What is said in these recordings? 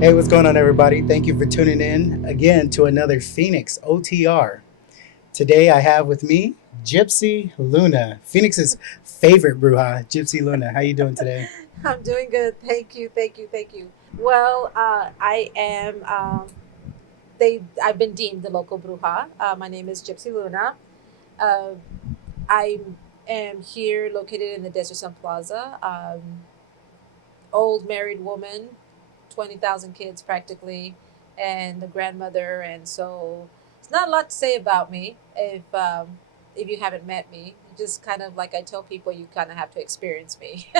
Hey, what's going on, everybody? Thank you for tuning in again to another Phoenix OTR. Today I have with me Gypsy Luna, Phoenix's favorite bruja, Gypsy Luna. How you doing today? I'm doing good. Thank you. Thank you. Thank you. Well, I am. I've been deemed the local bruja. My name is Gypsy Luna. Uh, I am here, located in the Desert Sun Plaza. Old married woman, 20,000 kids practically, and a grandmother. And so, it's not a lot to say about me if you haven't met me. You just kind of like I tell people, you kind of have to experience me.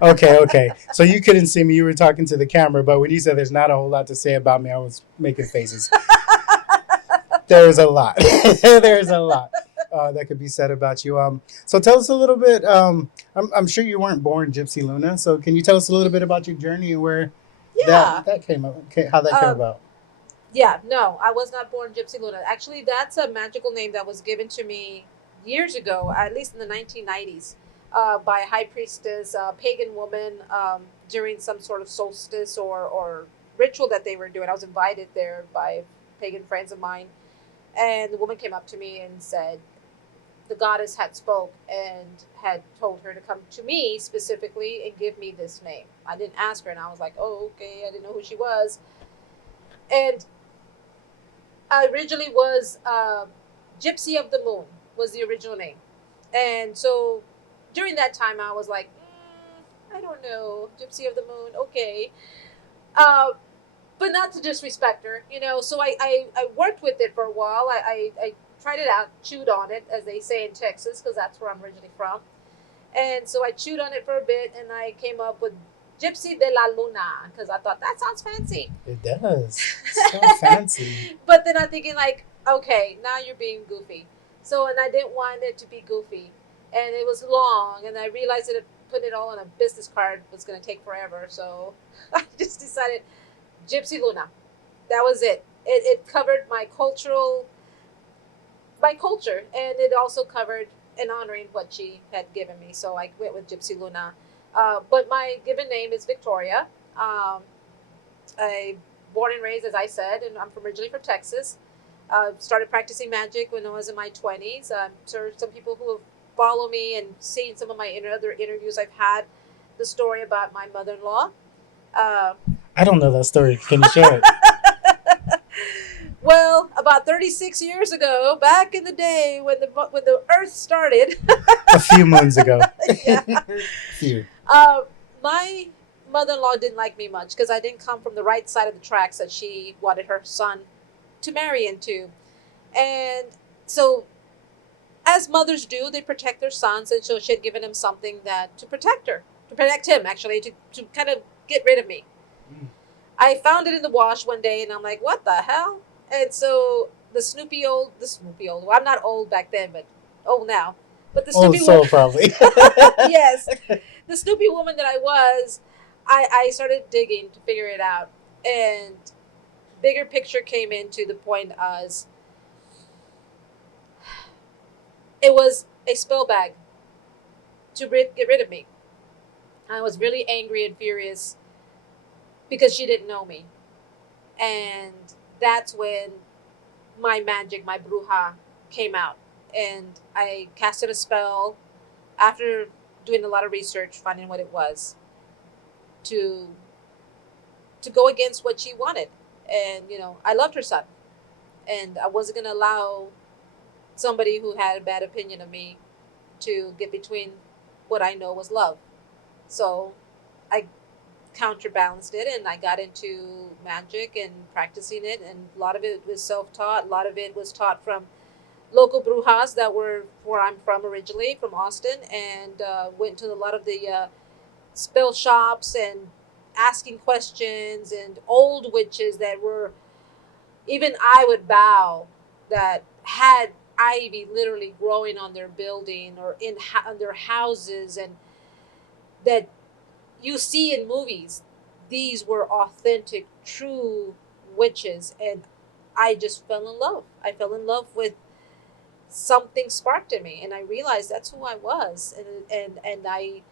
Okay. So you couldn't see me. You were talking to the camera, but when you said there's not a whole lot to say about me, I was making faces. There's a lot. There's a lot that could be said about you. So tell us a little bit. I'm sure you weren't born Gypsy Luna. So can you tell us a little bit about your journey and where Yeah. that came up, how that came Um, about? Yeah, no, I was not born Gypsy Luna. Actually, that's a magical name that was given to me years ago, at least in the 1990s, by a high priestess, a pagan woman, during some sort of solstice or ritual that they were doing. I was invited there by pagan friends of mine, and the woman came up to me and said the goddess had spoke and had told her to come to me specifically and give me this name. I didn't ask her, and I was like, oh, okay, I didn't know who she was. And originally was Gypsy of the Moon was the original name, and so during that time I was like, I don't know, Gypsy of the Moon, okay, uh, but not to disrespect her, you know. So I worked with it for a while. I tried it out, chewed on it, as they say in Texas, because that's where I'm originally from. And so I chewed on it for a bit, and I came up with Gypsy de la Luna because I thought that sounds fancy. It does. So fancy. But then I'm thinking like, okay, now you're being goofy. So and I didn't want it to be goofy, and it was long, and I realized that putting it all on a business card was going to take forever. So I just decided Gypsy Luna. That was it. It covered my culture, and it also covered and honoring what she had given me. So I went with Gypsy Luna. But my given name is Victoria. I born and raised, as I said, and I'm originally from Texas. Started practicing magic when I was in my 20s. So some people who have followed me and seen some of my other interviews I've had, the story about my mother-in-law. Uh, I don't know that story. Can you share it? well, about 36 years ago, back in the day when the Earth started, A few moons ago. yeah, Few. uh, my mother-in-law didn't like me much because I didn't come from the right side of the tracks that she wanted her son to marry into. And so, as mothers do, they protect their sons, and so she had given him something that to protect her, to protect him, actually, to kind of get rid of me. I found it in the wash one day, and I'm like, what the hell? And so the Snoopy old, well, I'm not old back then, but old now. But the Old Snoopy woman, soul, probably. yes, the Snoopy woman that I was, I started digging to figure it out. And bigger picture came into the point as it was a spell bag to get rid of me. I was really angry and furious because she didn't know me. And that's when my magic, my bruja, came out. And I casted a spell after doing a lot of research, finding what it was, to go against what she wanted. And, you know, I loved her son. And I wasn't going to allow somebody who had a bad opinion of me to get between what I know was love. So I counterbalanced it, and I got into magic and practicing it. And a lot of it was self taught, a lot of it was taught from local brujas that were where I'm from originally, from Austin, and went to a lot of the spell shops and asking questions, and old witches that were, even I would bow, that had ivy literally growing on their building or on their houses, and that you see in movies. These were authentic, true witches, and I just fell in love. I fell in love with something sparked in me, and I realized that's who I was, and I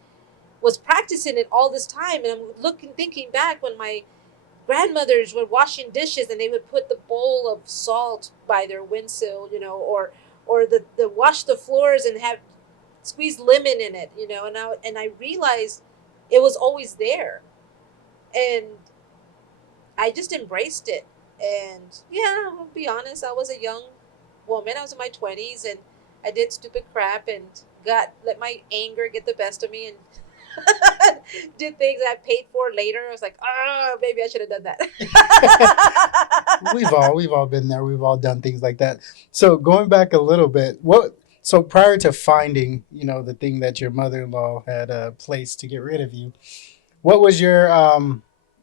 was practicing it all this time, and I'm looking, thinking back when my grandmothers were washing dishes and they would put the bowl of salt by their windsill, or the wash the floors and have squeeze lemon in it, and I realized it was always there, and I just embraced it. And yeah, I'll be honest, I was a young woman. I was in my 20s, and I did stupid crap and got let my anger get the best of me and did things I paid for later. I was like, oh, maybe I should have done that. We've all been there. We've all done things like that. So going back a little bit, so prior to finding, the thing that your mother-in-law had placed to get rid of you, what was your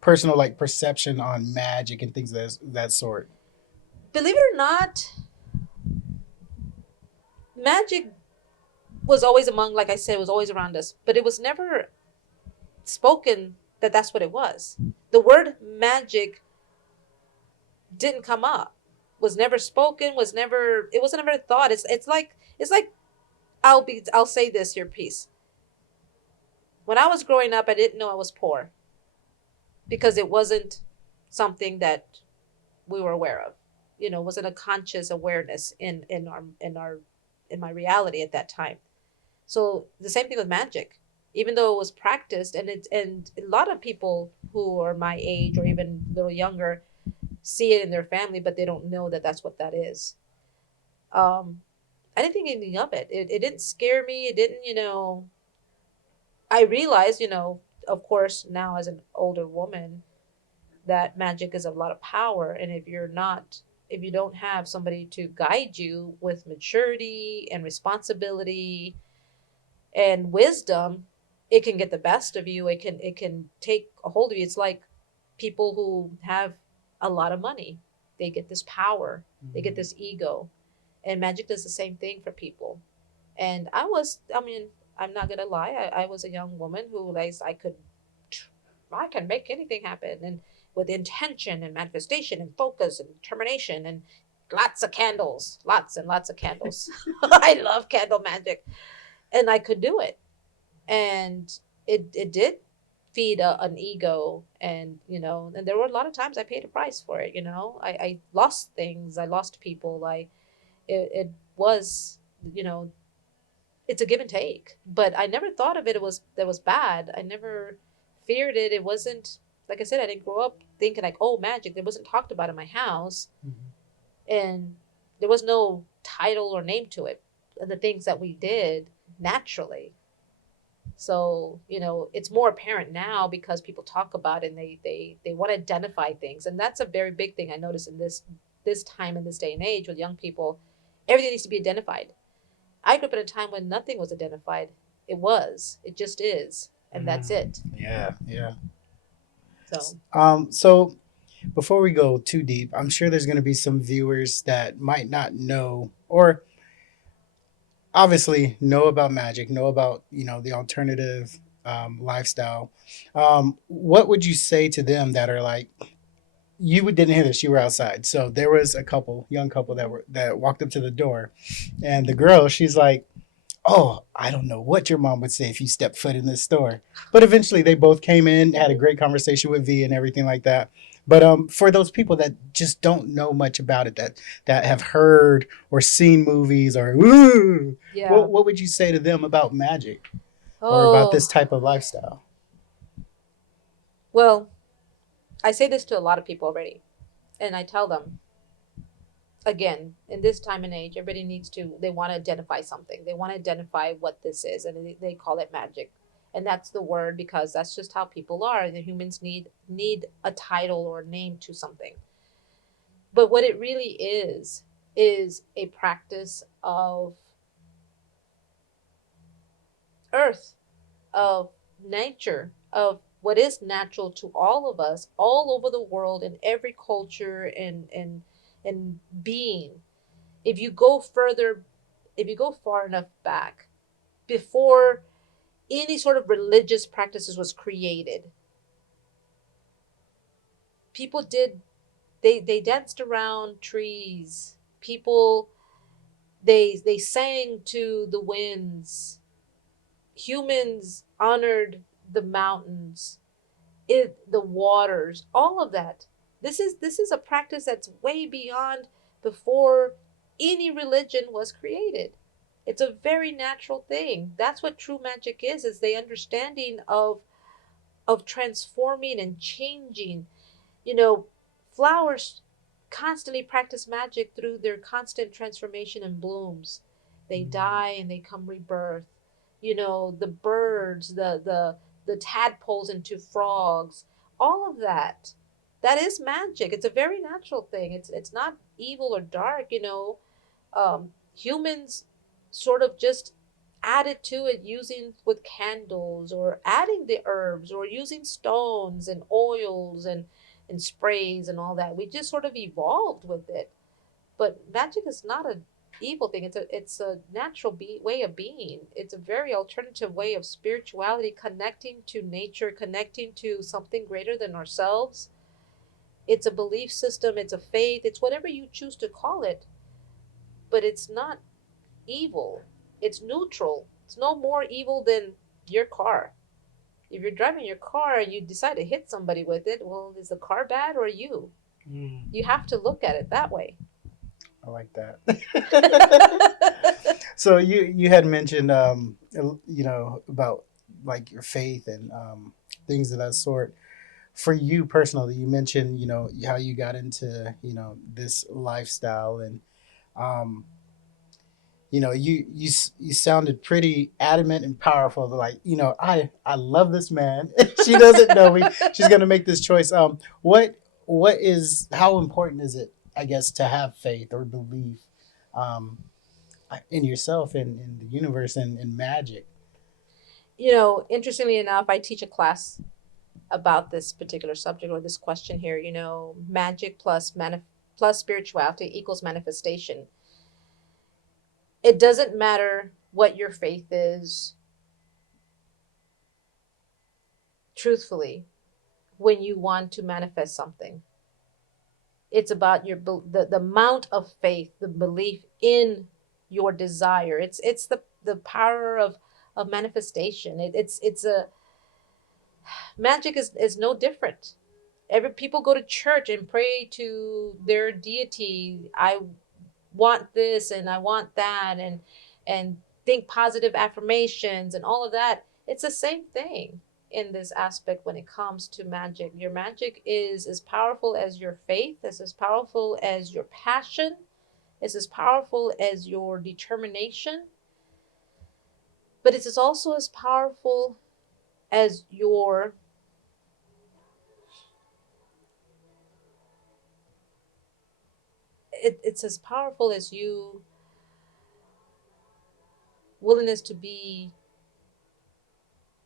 personal like perception on magic and things of that sort? Believe it or not, magic was always among, like I said, it was always around us, but it was never spoken that that's what it was. The word magic didn't come up, was never spoken, it wasn't ever thought. It's like I'll say this here, piece. When I was growing up, I didn't know I was poor because it wasn't something that we were aware of. It wasn't a conscious awareness in my reality at that time. So the same thing with magic, even though it was practiced, and a lot of people who are my age or even a little younger see it in their family, but they don't know that that's what that is. I didn't think anything of it. It didn't scare me. It didn't, I realized, of course, now as an older woman, that magic is a lot of power. And if you don't have somebody to guide you with maturity and responsibility and wisdom, it can get the best of you. It can take a hold of you. It's like people who have a lot of money. They get this power, they get this ego. And magic does the same thing for people. And I'm not gonna lie, I was a young woman who like I can make anything happen, and with intention and manifestation and focus and determination and lots of candles, lots and lots of candles. I love candle magic, and I could do it. And it did feed an ego, and there were a lot of times I paid a price for it. I lost things, I lost people. It was, you know it's a give and take, but I never thought of it, that was bad. I never feared it. It wasn't, like I said, I didn't grow up thinking like, oh, magic. It wasn't talked about in my house, Mhm. and there was no title or name to it. The things that we did naturally. So, it's more apparent now because people talk about it, and they want to identify things. And that's a very big thing I notice in this time, in this day and age, with young people. Everything needs to be identified. I grew up in a time when nothing was identified. It just is, and that's it. Yeah, yeah. So, So before we go too deep, I'm sure there's going to be some viewers that might not know, or obviously know about magic, know about the alternative lifestyle. What would you say to them that are like, didn't hear this, you were outside, so there was a young couple that walked up to the door, and the girl, she's like, oh, I don't know what your mom would say if you stepped foot in this store. But eventually they both came in, had a great conversation with V and everything like that. But for those people that just don't know much about it, that have heard or seen movies or ooh, yeah. what would you say to them about magic or about this Oh, type of lifestyle? well, I say this to a lot of people already, and I tell them, again, in this time and age, everybody they want to identify something. They want to identify what this is, and they call it magic. And that's the word because that's just how people are. The humans need a title or a name to something. But what it really is a practice of earth, of nature, of what is natural to all of us, all over the world, in every culture and being. If you go further, if you go far enough back, before any sort of religious practices was created, people did they danced around trees. People, they sang to the winds. Humans honored the mountains. the waters, all of that. This is a practice that's way beyond before any religion was created. It's a very natural thing. That's what true magic is the understanding of transforming and changing. You know, flowers constantly practice magic through their constant transformation and blooms. They die and they come rebirth. The birds, the tadpoles into frogs, all of that. That is magic. It's a very natural thing. It's not evil or dark. Humans sort of just added to it using with candles or adding the herbs or using stones and oils and sprays and all that. We just sort of evolved with it. But magic is not a evil thing. It's a natural way of being. It's a very alternative way of spirituality, connecting to nature, connecting to something greater than ourselves. It's a belief system, it's a faith, it's whatever you choose to call it, but it's not evil. It's neutral. It's no more evil than your car. If you're driving your car and you decide to hit somebody with it, well, is the car bad or you? You have to look at it that way. I like that. So you had mentioned about like your faith and things of that sort. For you personally, you mentioned how you got into this lifestyle, and um, you sounded pretty adamant and powerful. Like I love this man. She doesn't know me. She's gonna make this choice. What is how important is it, I guess, to have faith or belief um, in yourself and in the universe and in magic? Interestingly enough, I teach a class about this particular subject or this question here. Magic plus spirituality equals manifestation. It doesn't matter what your faith is, truthfully, when you want to manifest something. It's about the amount of faith, the belief in your desire. It's the power of manifestation. It's a magic is no different. Every people go to church and pray to their deity. I want this and I want that, and think positive affirmations and all of that. It's the same thing in this aspect when it comes to magic. Your magic is as powerful as your faith, is as powerful as your passion, is as powerful as your determination, but it is also as powerful as it's as powerful as you willingness to be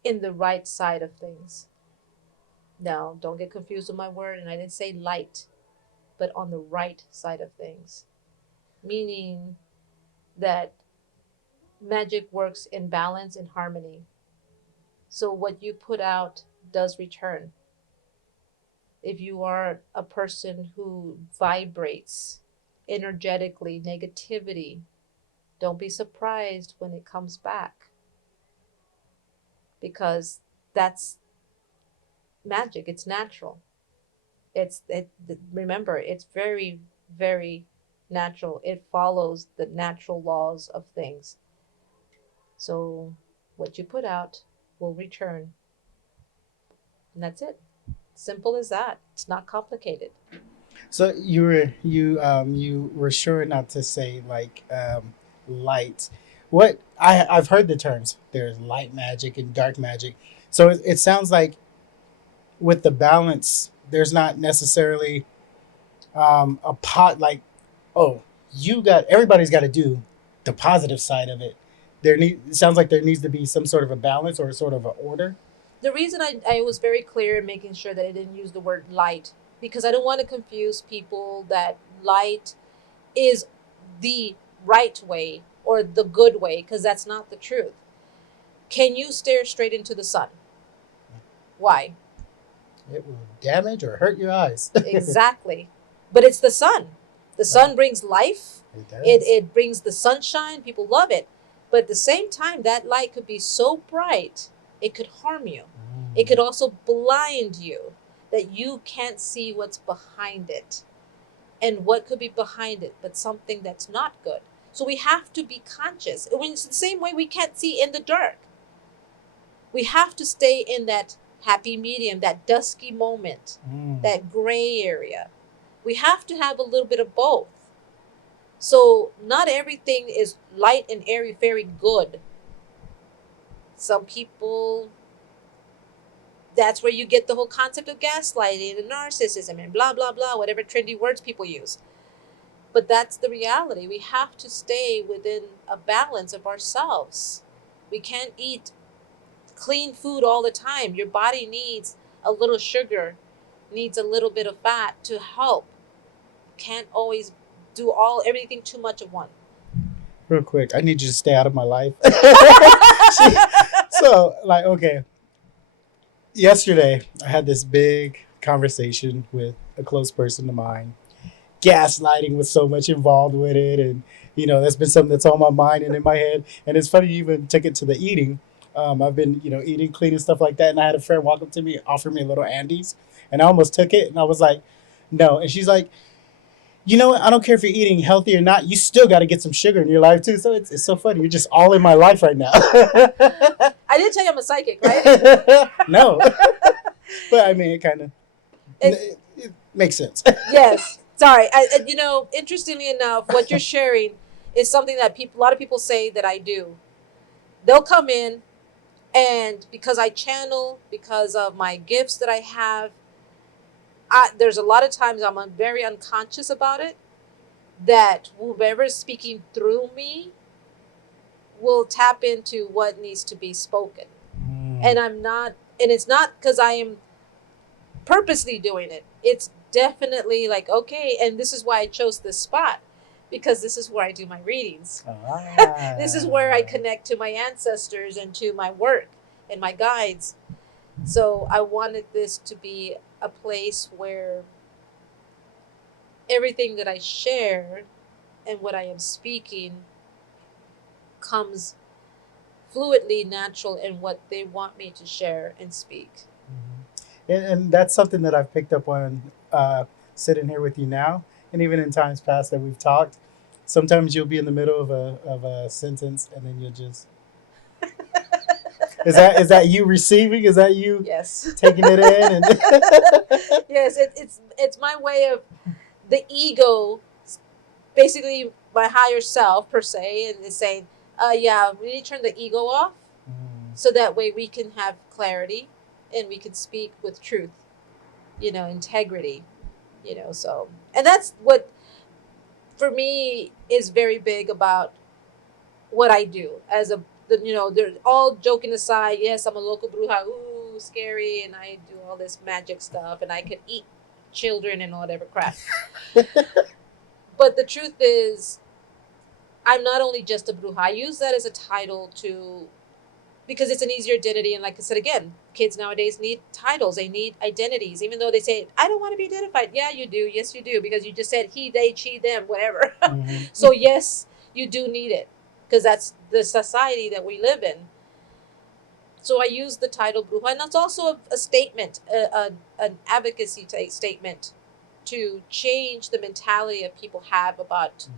in the right side of things. Now, don't get confused with my word, and I didn't say light, but on the right side of things, meaning that magic works in balance and harmony. So what you put out does return. If you are a person who vibrates energetically negativity, don't be surprised when it comes back, because that's magic. It's natural. Remember, it's very, very natural. It follows the natural laws of things. So what you put out will return. And that's it. Simple as that. It's not complicated. So you were sure not to say like light. What I've heard the terms. There's light magic and dark magic. So it sounds like with the balance, there's not necessarily a pot like, oh, everybody's got to do the positive side of it. It sounds like there needs to be some sort of a balance or sort of an order. The reason I was very clear in making sure that I didn't use the word light, because I don't want to confuse people that light is the right way or the good way, because that's not the truth. Can you stare straight into the sun? Why? It will damage or hurt your eyes. Exactly. But it's the sun. The sun brings life. It does. It brings the sunshine. People love it. But at the same time, that light could be so bright, it could harm you. It could also blind you, that you can't see what's behind it. And what could be behind it, but something that's not good. So we have to be conscious. When it's the same way we can't see in the dark. We have to stay in that happy medium, that dusky moment, that gray area. We have to have a little bit of both. So not everything is light and airy, fairy good. Some people, that's where you get the whole concept of gaslighting and narcissism and blah, blah, blah, whatever trendy words people use. But that's the reality. We have to stay within a balance of ourselves. We can't eat clean food all the time. Your body needs a little sugar, needs a little bit of fat to help. Can't always do everything too much of one. Real quick, I need you to stay out of my life. So, like, okay. Yesterday, I had this big conversation with a close person of mine. Gaslighting was so much involved with it, and that's been something that's on my mind and in my head. And it's funny you even took it to the eating. I've been eating clean and stuff like that, and I had a friend walk up to me and offer me a little Andes, and I almost took it, and I was like, no. And she's like, I don't care if you're eating healthy or not, you still got to get some sugar in your life too. So it's so funny, you're just all in my life right now. I didn't tell you I'm a psychic, right? No. But I mean, it kind of it makes sense. Yes. Sorry. Interestingly enough, what you're sharing is something that a lot of people say that I do. They'll come in, and because I channel, because of my gifts that I have, there's a lot of times I'm very unconscious about it, that whoever is speaking through me will tap into what needs to be spoken. And it's not because I am purposely doing it. It's definitely like, okay, and this is why I chose this spot, because this is where I do my readings. This is where I connect to my ancestors and to my work and my guides. So I wanted this to be a place where everything that I share and what I am speaking comes fluidly natural in what they want me to share and speak. And that's something that I've picked up on sitting here with you now, and even in times past that we've talked. Sometimes you'll be in the middle of a sentence, and then you'll just. Is that you receiving? Is that you? Yes. Taking it in? And yes, it's my way of the ego, basically my higher self per se, and is saying, yeah, we need to turn the ego off, so that way we can have clarity and we can speak with truth, integrity, so. And that's what, for me, is very big about what I do as they're all joking aside. Yes, I'm a local bruja, ooh, scary, and I do all this magic stuff, and I could eat children and whatever crap. But the truth is, I'm not only just a bruja. I use that as a title because it's an easier identity. And like I said, again, kids nowadays need titles. They need identities, even though they say, I don't want to be identified. Yeah, you do. Yes, you do. Because you just said he, they, she, them, whatever. So yes, you do need it, because that's the society that we live in. So I use the title bruja. And that's also a statement, an advocacy statement to change the mentality that people have about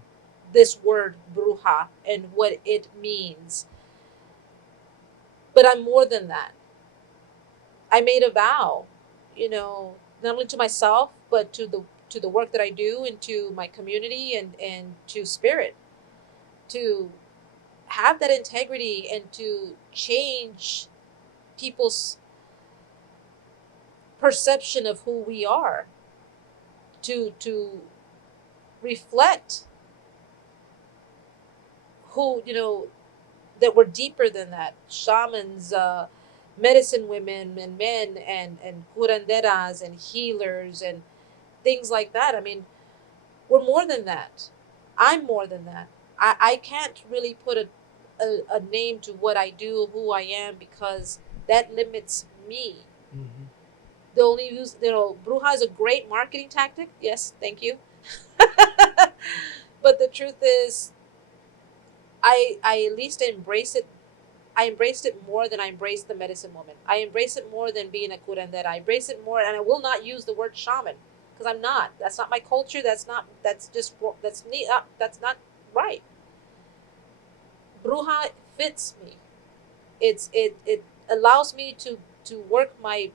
this word bruja and what it means. But I'm more than that. I made a vow, not only to myself, but to the work that I do, and to my community, and to spirit, to have that integrity and to change people's perception of who we are, to reflect who, that we're deeper than that. Shamans, medicine women and men, and curanderas and healers and things like that. I mean, we're more than that. I'm more than that. I can't really put a name to what I do, who I am, because that limits me. The only use, bruja is a great marketing tactic. Yes, thank you. But the truth is, I at least embrace it. I embraced it more than I embraced the medicine woman. I embrace it more than being a curandera. I embrace it more, and I will not use the word shaman because I'm not. That's not my culture. That's not. That's just. That's neat. That's not right. Bruja fits me. It allows me to work my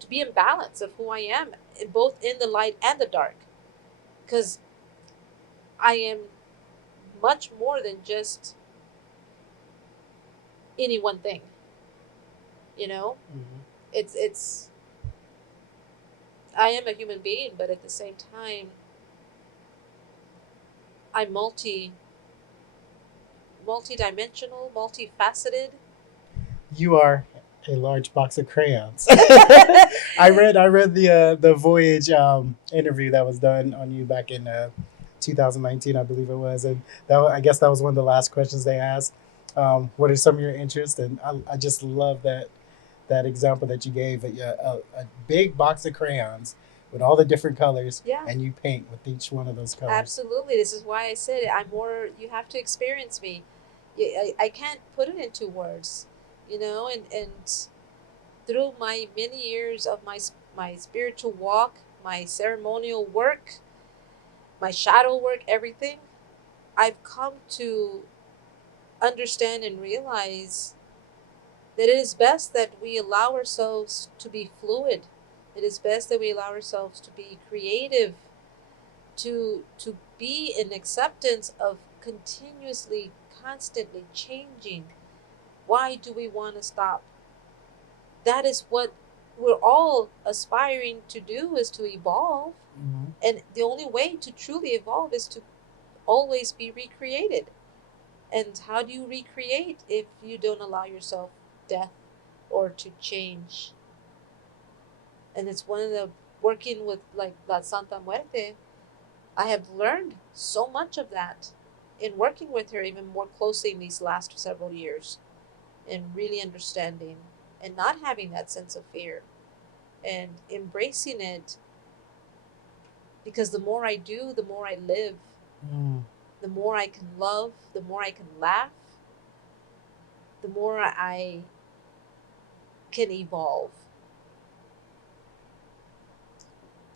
to be in balance of who I am, both in the light and the dark, because I am much more than just any one thing. You know, Mhm. it's I am a human being, but at the same time, I'm multi-dimensional, multifaceted. You are a large box of crayons. I read the Voyage interview that was done on you back in 2019, I believe it was, and I guess that was one of the last questions they asked. What are some of your interests? And I just love that example that you gave. A big box of crayons with all the different colors, Yeah, and you paint with each one of those colors. absolutely. This is why I said it. I'm more. You have to experience me. I can't put it into words, and through my many years of my spiritual walk, my ceremonial work, my shadow work, everything, I've come to understand and realize that it is best that we allow ourselves to be fluid. It is best that we allow ourselves to be creative, to be in acceptance of continuously, constantly changing. Why do we want to stop? That is what we're all aspiring to do, is to evolve. Mm-hmm. And the only way to truly evolve is to always be recreated. And how do you recreate if you don't allow yourself death or to change? And it's one of the working with like La Santa Muerte. I have learned so much of that in working with her even more closely in these last several years, and really understanding and not having that sense of fear and embracing it, because the more I do, the more I live, Mm. the more I can love, the more I can laugh, the more I can evolve.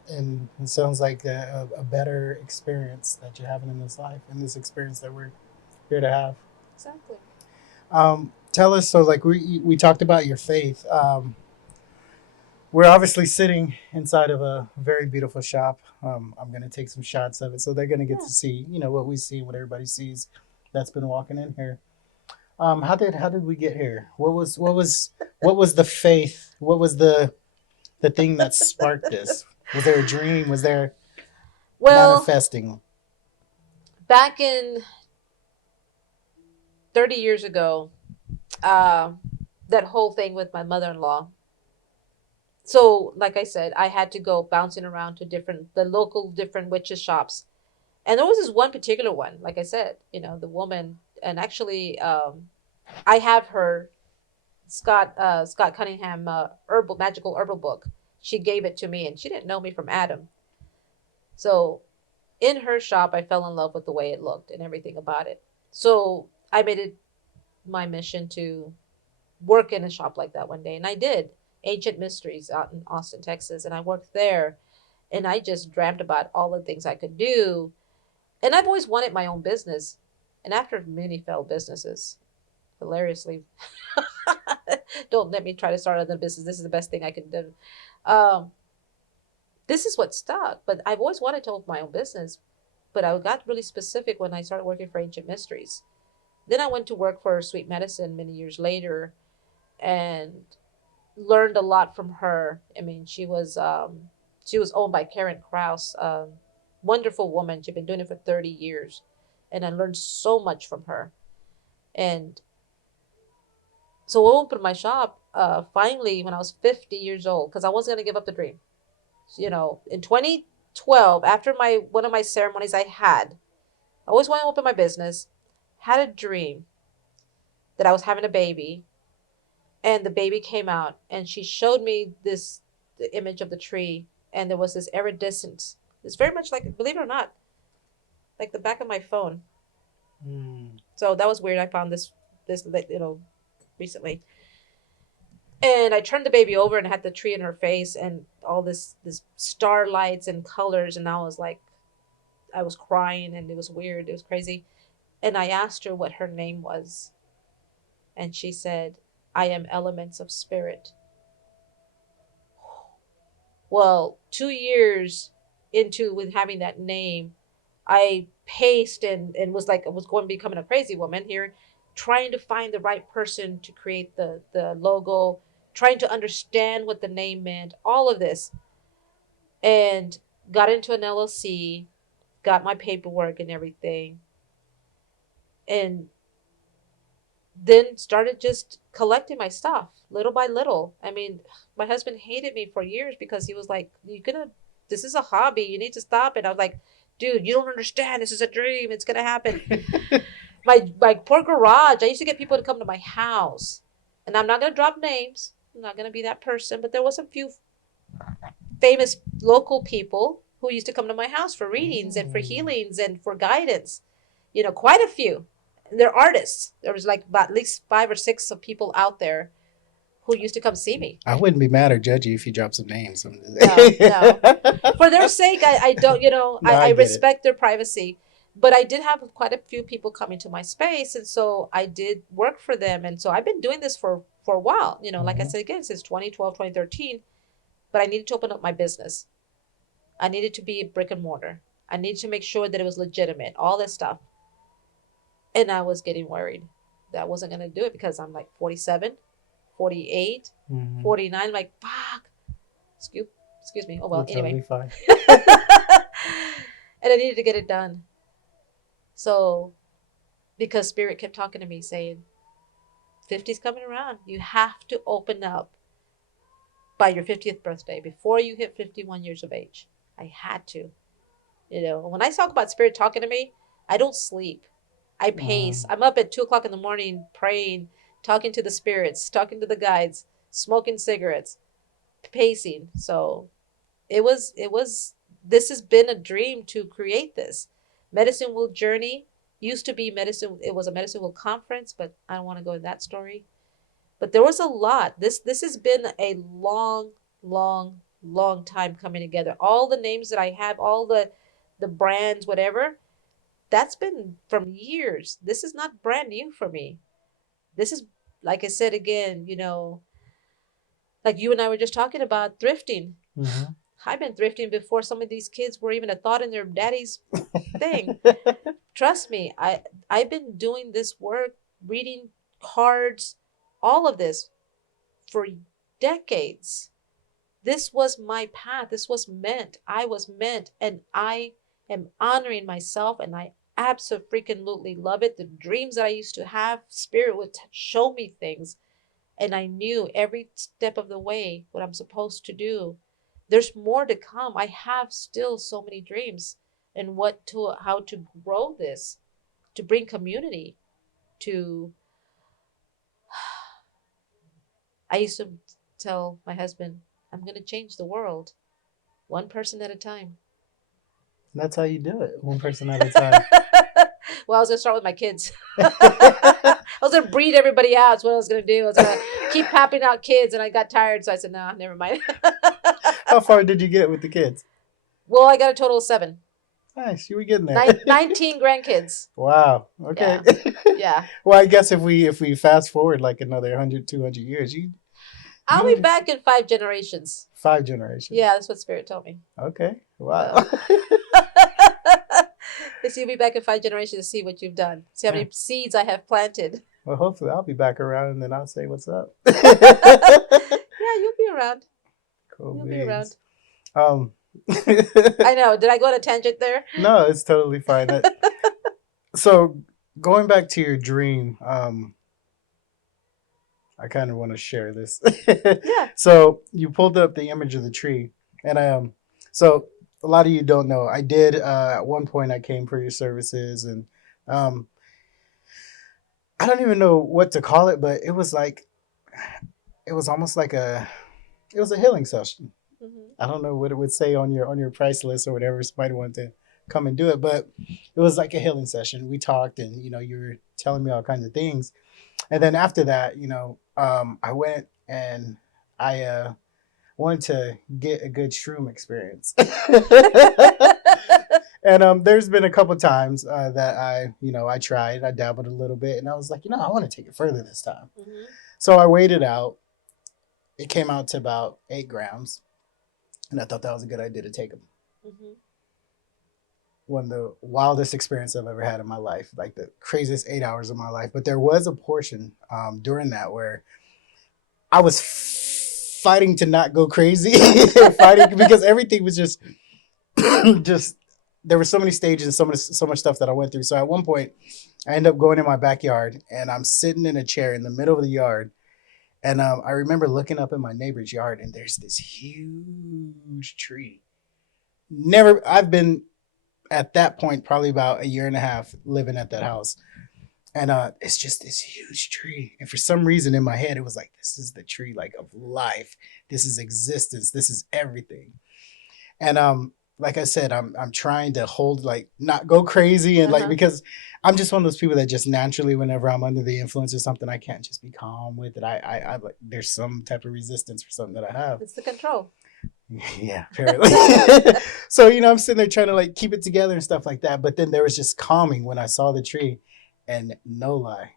And it sounds like a better experience that you're having in this life, in this experience that we're here to have. Exactly. Tell us, so like we talked about your faith. We're obviously sitting inside of a very beautiful shop. I'm gonna take some shots of it, so they're gonna get Yeah. to see, what we see, what everybody sees that's been walking in here. How did we get here? What was the faith? What was the thing that sparked this? Was there a dream? Was there Well, manifesting? back in 30 years ago, uh, that whole thing with my mother in law. So, like I said, I had to go bouncing around to the local different witches shops. And there was this one particular one, like I said, the woman, and actually, I have her Scott Cunningham magical herbal book. She gave it to me, and she didn't know me from Adam. So in her shop, I fell in love with the way it looked and everything about it. So I made it my mission to work in a shop like that one day, and I did. Ancient Mysteries out in Austin, Texas, and I worked there, and I just dreamt about all the things I could do. And I've always wanted my own business, and after many failed businesses, hilariously, don't let me try to start another business. This is the best thing I could do. Um, this is what stuck. But I've always wanted to open my own business. But I got really specific when I started working for Ancient Mysteries. Then I went to work for Sweet Medicine many years later, and learned a lot from her. I mean, she was owned by Karen Kraus, wonderful woman. She'd been doing it for 30 years, and I learned so much from her. And so I opened my shop finally when I was 50 years old, because I wasn't going to give up the dream. In 2012, after my one of my ceremonies I always wanted to open my business, had a dream that I was having a baby, and the baby came out, and she showed me the image of the tree, and there was this iridescence. It's very much like, believe it or not, like the back of my phone. Mm. So that was weird. I found this, like, recently. And I turned the baby over and had the tree in her face and all this starlights and colors, and I was like, I was crying, and it was weird. It was crazy. And I asked her what her name was, and she said, "I am elements of spirit." Well, 2 years into with having that name, I paced and was like, I was going becoming a crazy woman here, trying to find the right person to create the logo, trying to understand what the name meant, all of this, and got into an LLC, got my paperwork and everything, and then started just collecting my stuff little by little. I mean, my husband hated me for years because he was like, this is a hobby. You need to stop it. I was like, dude, you don't understand. This is a dream. It's going to happen. My poor garage, I used to get people to come to my house, and I'm not going to drop names. I'm not going to be that person, but there was a few famous local people who used to come to my house for readings and for healings and for guidance. Quite a few. They're artists. There was like about at least 5 or 6 of people out there who used to come see me. I wouldn't be mad or judge you if you drop some names. No. For their sake, I don't, No, I get respect their privacy. But I did have quite a few people coming to my space, and so I did work for them. And so I've been doing this for a while, like I said again, since 2012, 2013. But I needed to open up my business. I needed to be brick and mortar. I needed to make sure that it was legitimate, all this stuff. And I was getting worried that I wasn't going to do it because I'm like 47, 48, 49. Like, fuck. Excuse me. Oh, well, That's anyway. totally fine. And I needed to get it done. So, because Spirit kept talking to me saying, 50's coming around. You have to open up by your 50th birthday before you hit 51 years of age. I had to. When I talk about Spirit talking to me, I don't sleep. I pace. I'm up at 2:00 in the morning praying, talking to the spirits, talking to the guides, smoking cigarettes, pacing. So this has been a dream to create this. Medicine Wheel Journey used to be medicine. It was a Medicine Wheel conference, but I don't want to go in that story. But there was a lot. This has been a long, long, long time coming together. All the names that I have, all the brands, whatever, that's been from years. This is not brand new for me. This is, like I said again, like you and I were just talking about thrifting. I've been thrifting before some of these kids were even a thought in their daddy's thing. Trust me, I've been doing this work, reading cards, all of this for decades. This was my path. This was meant. I was meant, and I am honoring myself, and I absolutely love it. The dreams that I used to have, Spirit would show me things, and I knew every step of the way what I'm supposed to do. There's more to come. I have still so many dreams, and how to grow this, to bring community, to. I used to tell my husband, I'm going to change the world one person at a time. That's how you do it, one person at a time. Well, I was going to start with my kids. I was going to breed everybody out. That's what I was going to do. I was going to keep popping out kids, and I got tired, so I said, no, never mind. How far did you get with the kids? Well, I got a total of 7. Nice, you were getting there. 19 grandkids. Wow. Okay. Yeah. Well, I guess if we fast forward like another 100, 200 years, I'll be back in 5 generations. 5 generations. Yeah, that's what Spirit told me. Okay. Wow. So you'll be back in 5 generations to see what you've done. See how many seeds I have planted. Well, hopefully I'll be back around and then I'll say what's up. Yeah, you'll be around. Cool. You'll be around. I know. Did I go on a tangent there? No, it's totally fine. So going back to your dream, I kind of want to share this. Yeah. So you pulled up the image of the tree, and so a lot of you don't know. I did at one point. I came for your services, and I don't even know what to call it, but it was almost like it was a healing session. I don't know what it would say on your price list or whatever. Somebody wanted to come and do it. But it was like a healing session. We talked, and you were telling me all kinds of things. And then after that, I went and I wanted to get a good shroom experience. And there's been a couple times that I tried, I dabbled a little bit, and I was like, I want to take it further this time. Mm-hmm. So I weighed it out. It came out to about 8 grams, and I thought that was a good idea to take them. Mm-hmm. One of the wildest experience I've ever had in my life, like the craziest 8 hours of my life. But there was a portion during that where I was fighting to not go crazy, fighting because everything was just there were so many stages and so much stuff that I went through. So at one point, I ended up going in my backyard, and I'm sitting in a chair in the middle of the yard, and I remember looking up in my neighbor's yard, and there's this huge tree. I've been at that point probably about a year and a half living at that house. And it's just this huge tree. And for some reason in my head, it was like, this is the tree like of life. This is existence. This is everything. And like I said, I'm trying to hold, like, not go crazy, and like, because I'm just one of those people that just naturally, whenever I'm under the influence of something, I can't just be calm with it. I like, there's some type of resistance for something that I have. It's the control. Yeah, apparently. So, I'm sitting there trying to like keep it together and stuff like that. But then there was just calming when I saw the tree, and no lie,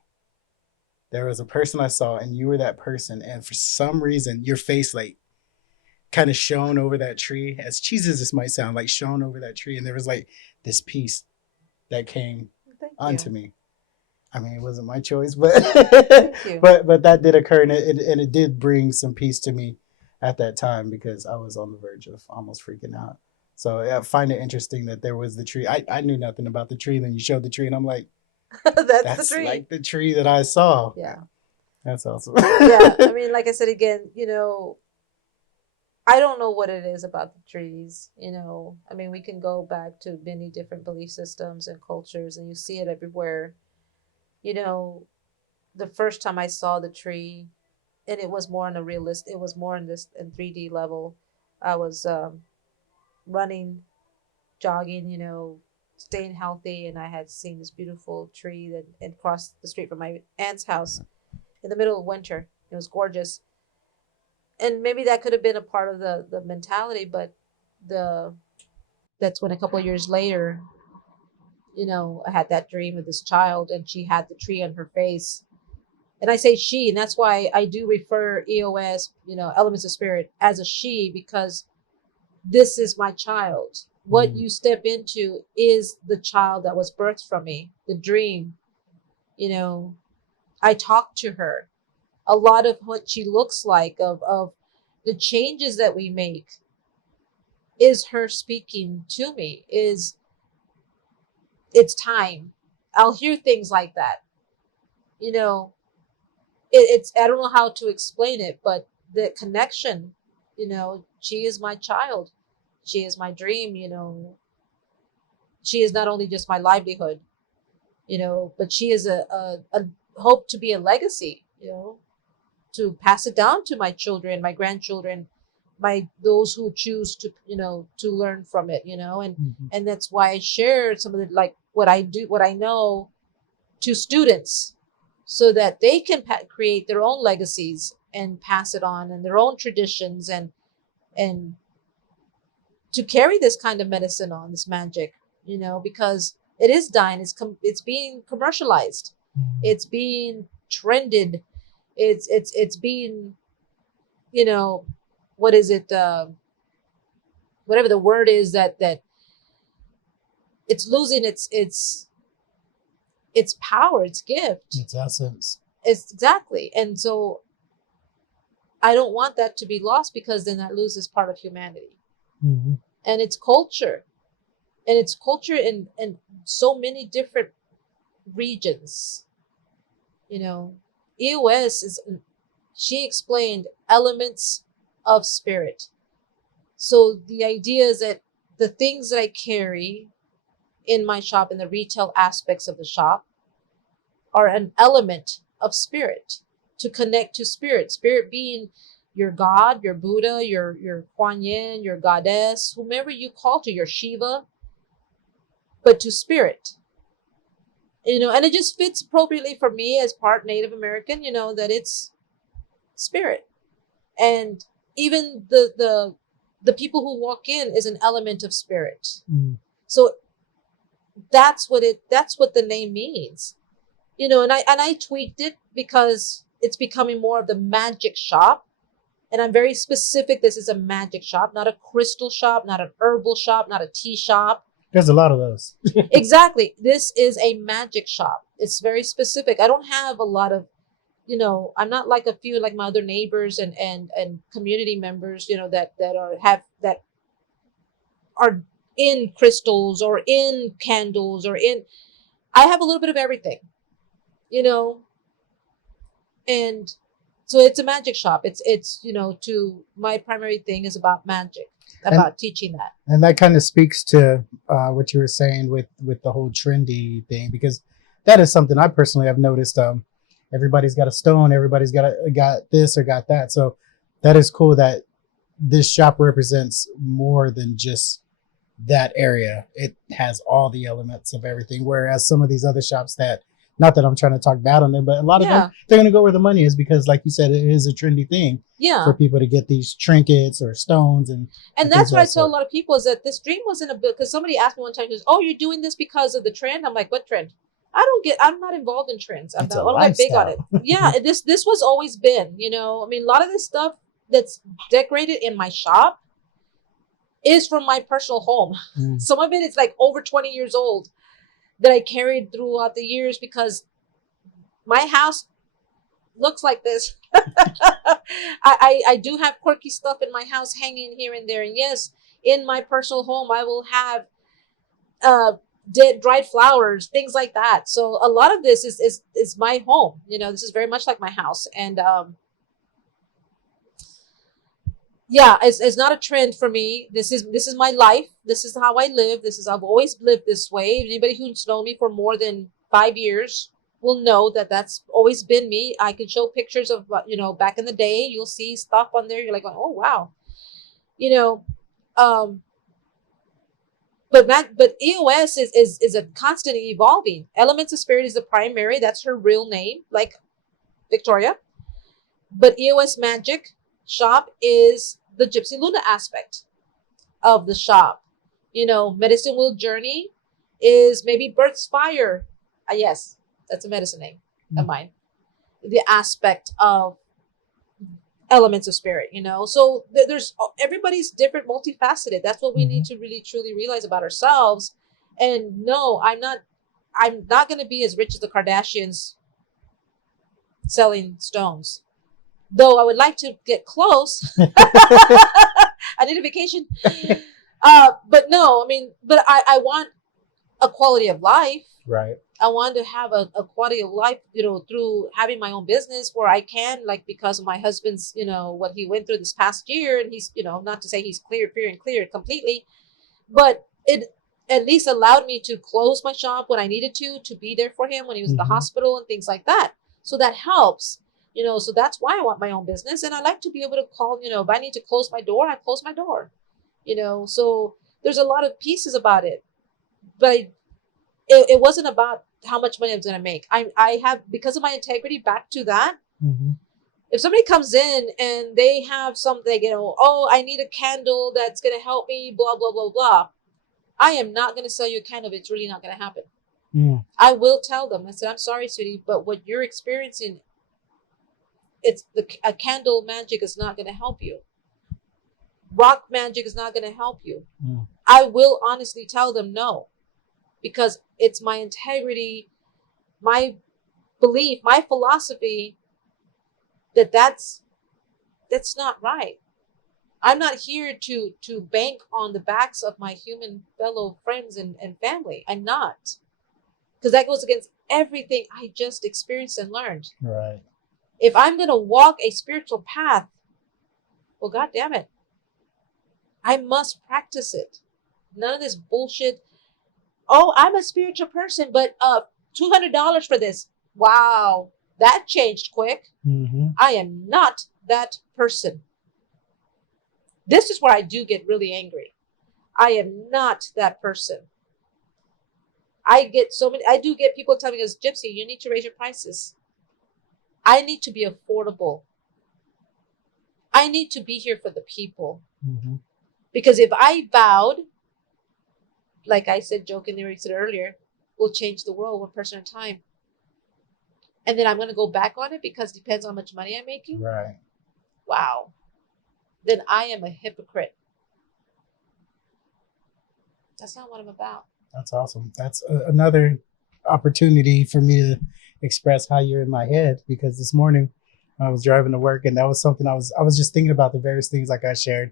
there was a person I saw, and you were that person. And for some reason, your face like kind of shone over that tree, as cheesy as this might sound, like shone over that tree. And there was like this peace that came onto me. I mean, it wasn't my choice, but but that did occur, and it did bring some peace to me at that time, because I was on the verge of almost freaking out. So I find it interesting that there was the tree. I knew nothing about the tree. Then you showed the tree, and I'm like, that's the tree. Like the tree that I saw. Yeah. That's awesome. Yeah. I mean, like I said, again, I don't know what it is about the trees. I mean, we can go back to many different belief systems and cultures, and you see it everywhere. The first time I saw the tree, and it was more on a realistic, it was more in 3D level. I was running, jogging, staying healthy, and I had seen this beautiful tree that had crossed the street from my aunt's house in the middle of winter. It was gorgeous. And maybe that could have been a part of the mentality, but that's when a couple of years later, I had that dream of this child, and she had the tree on her face. And I say she, and that's why I do refer EOS, elements of spirit, as a she, because this is my child. What you step into is the child that was birthed from me, the dream. I talked to her. A lot of what she looks like, of the changes that we make, is her speaking to me. It's time. I'll hear things like that. It's I don't know how to explain it, but the connection, she is my child. She is my dream. She is not only just my livelihood, but she is a hope to be a legacy, to pass it down to my children, my grandchildren, those who choose to, to learn from it, and that's why I share some of the, like, what I do, what I know, to students, so that they can create their own legacies and pass it on, and their own traditions, and to carry this kind of medicine on, this magic, because it is dying. It's being commercialized. It's being trended. It's being, what is it? Whatever the word is, that it's losing its power, its gift, its essence. It's exactly. And so I don't want that to be lost, because then that loses part of humanity. And its culture. And its culture in so many different regions. EOS is, she explained, elements of spirit. So the idea is that the things that I carry in my shop, in the retail aspects of the shop, are an element of spirit, to connect to spirit. Spirit being your God, your Buddha, your Kuan Yin, your goddess, whomever you call to, your Shiva. but to spirit. And it just fits appropriately for me as part Native American, that it's spirit. And even the people who walk in is an element of spirit. So that's what the name means. And I tweaked it because it's becoming more of the magic shop. And I'm very specific. This is a magic shop, not a crystal shop, not an herbal shop, not a tea shop. There's a lot of those. Exactly. This is a magic shop. It's very specific. I don't have a lot of, I'm not like a few like my other neighbors and community members, that are in crystals or in candles I have a little bit of everything, and so it's a magic shop. It's to my primary thing is about magic, about teaching that. And that kind of speaks to what you were saying with the whole trendy thing, because that is something I personally have noticed. Everybody's got a stone, everybody's got this or got that. So that is cool that this shop represents more than just that area. It has all the elements of everything. Whereas some of these other shops that, not that I'm trying to talk bad on them, but a lot of them, they're going to go where the money is because, like you said, it is a trendy thing for people to get these trinkets or stones. And that's what I tell a lot of people is that this dream wasn't a bit, because somebody asked me one time, goes, "Oh, you're doing this because of the trend?" I'm like, "What trend?" I'm not involved in trends. I'm not big on it. Yeah, this was always been, a lot of this stuff that's decorated in my shop is from my personal home. Some of it is like over 20 years old that I carried throughout the years because my house looks like this. I do have quirky stuff in my house hanging here and there. And yes, in my personal home, I will have dead dried flowers, things like that. So a lot of this is my home. This is very much like my house. And it's not a trend for me. This is my life. This is how I live. I've always lived this way. Anybody who's known me for more than 5 years will know that that's always been me. I can show pictures of, back in the day. You'll see stuff on there. You're like, oh, wow. But EOS is a constantly evolving. Elements of Spirit is the primary. That's her real name, like Victoria. But EOS Magic Shop is the Gypsy Luna aspect of the shop. Medicine Wheel Journey is maybe Birth's Fire. Yes, that's a medicine name of mine. The aspect of elements of spirit, so there's everybody's different, multifaceted. That's what we need to really truly realize about ourselves. And no, I'm not going to be as rich as the Kardashians selling stones, though I would like to get close. I need a vacation. But no, but I want a quality of life. Right. I want to have a quality of life, through having my own business where I can, like, because of my husband's, what he went through this past year, and he's, not to say he's cleared completely, but it at least allowed me to close my shop when I needed to be there for him when he was in the hospital and things like that. So that helps, so that's why I want my own business. And I like to be able to call, if I need to close my door, I close my door, so there's a lot of pieces about it, but it wasn't about how much money I was going to make. I have, because of my integrity, back to that. If somebody comes in and they have something, oh, I need a candle that's going to help me, blah, blah, blah, blah. I am not going to sell you a candle if it's really not going to happen. I will tell them. I said, I'm sorry, sweetie, but what you're experiencing, a candle magic is not going to help you. Rock magic is not going to help you. I will honestly tell them no. Because it's my integrity, my belief, my philosophy that's not right. I'm not here to bank on the backs of my human fellow friends and family. I'm not. Because that goes against everything I just experienced and learned. Right. If I'm going to walk a spiritual path, well, God damn it, I must practice it. None of this bullshit. Oh, I'm a spiritual person, but $200 for this. Wow, that changed quick. I am not that person. This is where I do get really angry. I am not that person. I do get people telling us, Gypsy, you need to raise your prices. I need to be affordable. I need to be here for the people. Mm-hmm. Because if I bowed, like I said jokingly earlier, we'll change the world one person at a time. And then I'm going to go back on it because it depends on how much money I'm making. Right. Wow. Then I am a hypocrite. That's not what I'm about. That's awesome. That's another opportunity for me to express how you're in my head, because this morning I was driving to work and that was something I was just thinking about the various things like I shared.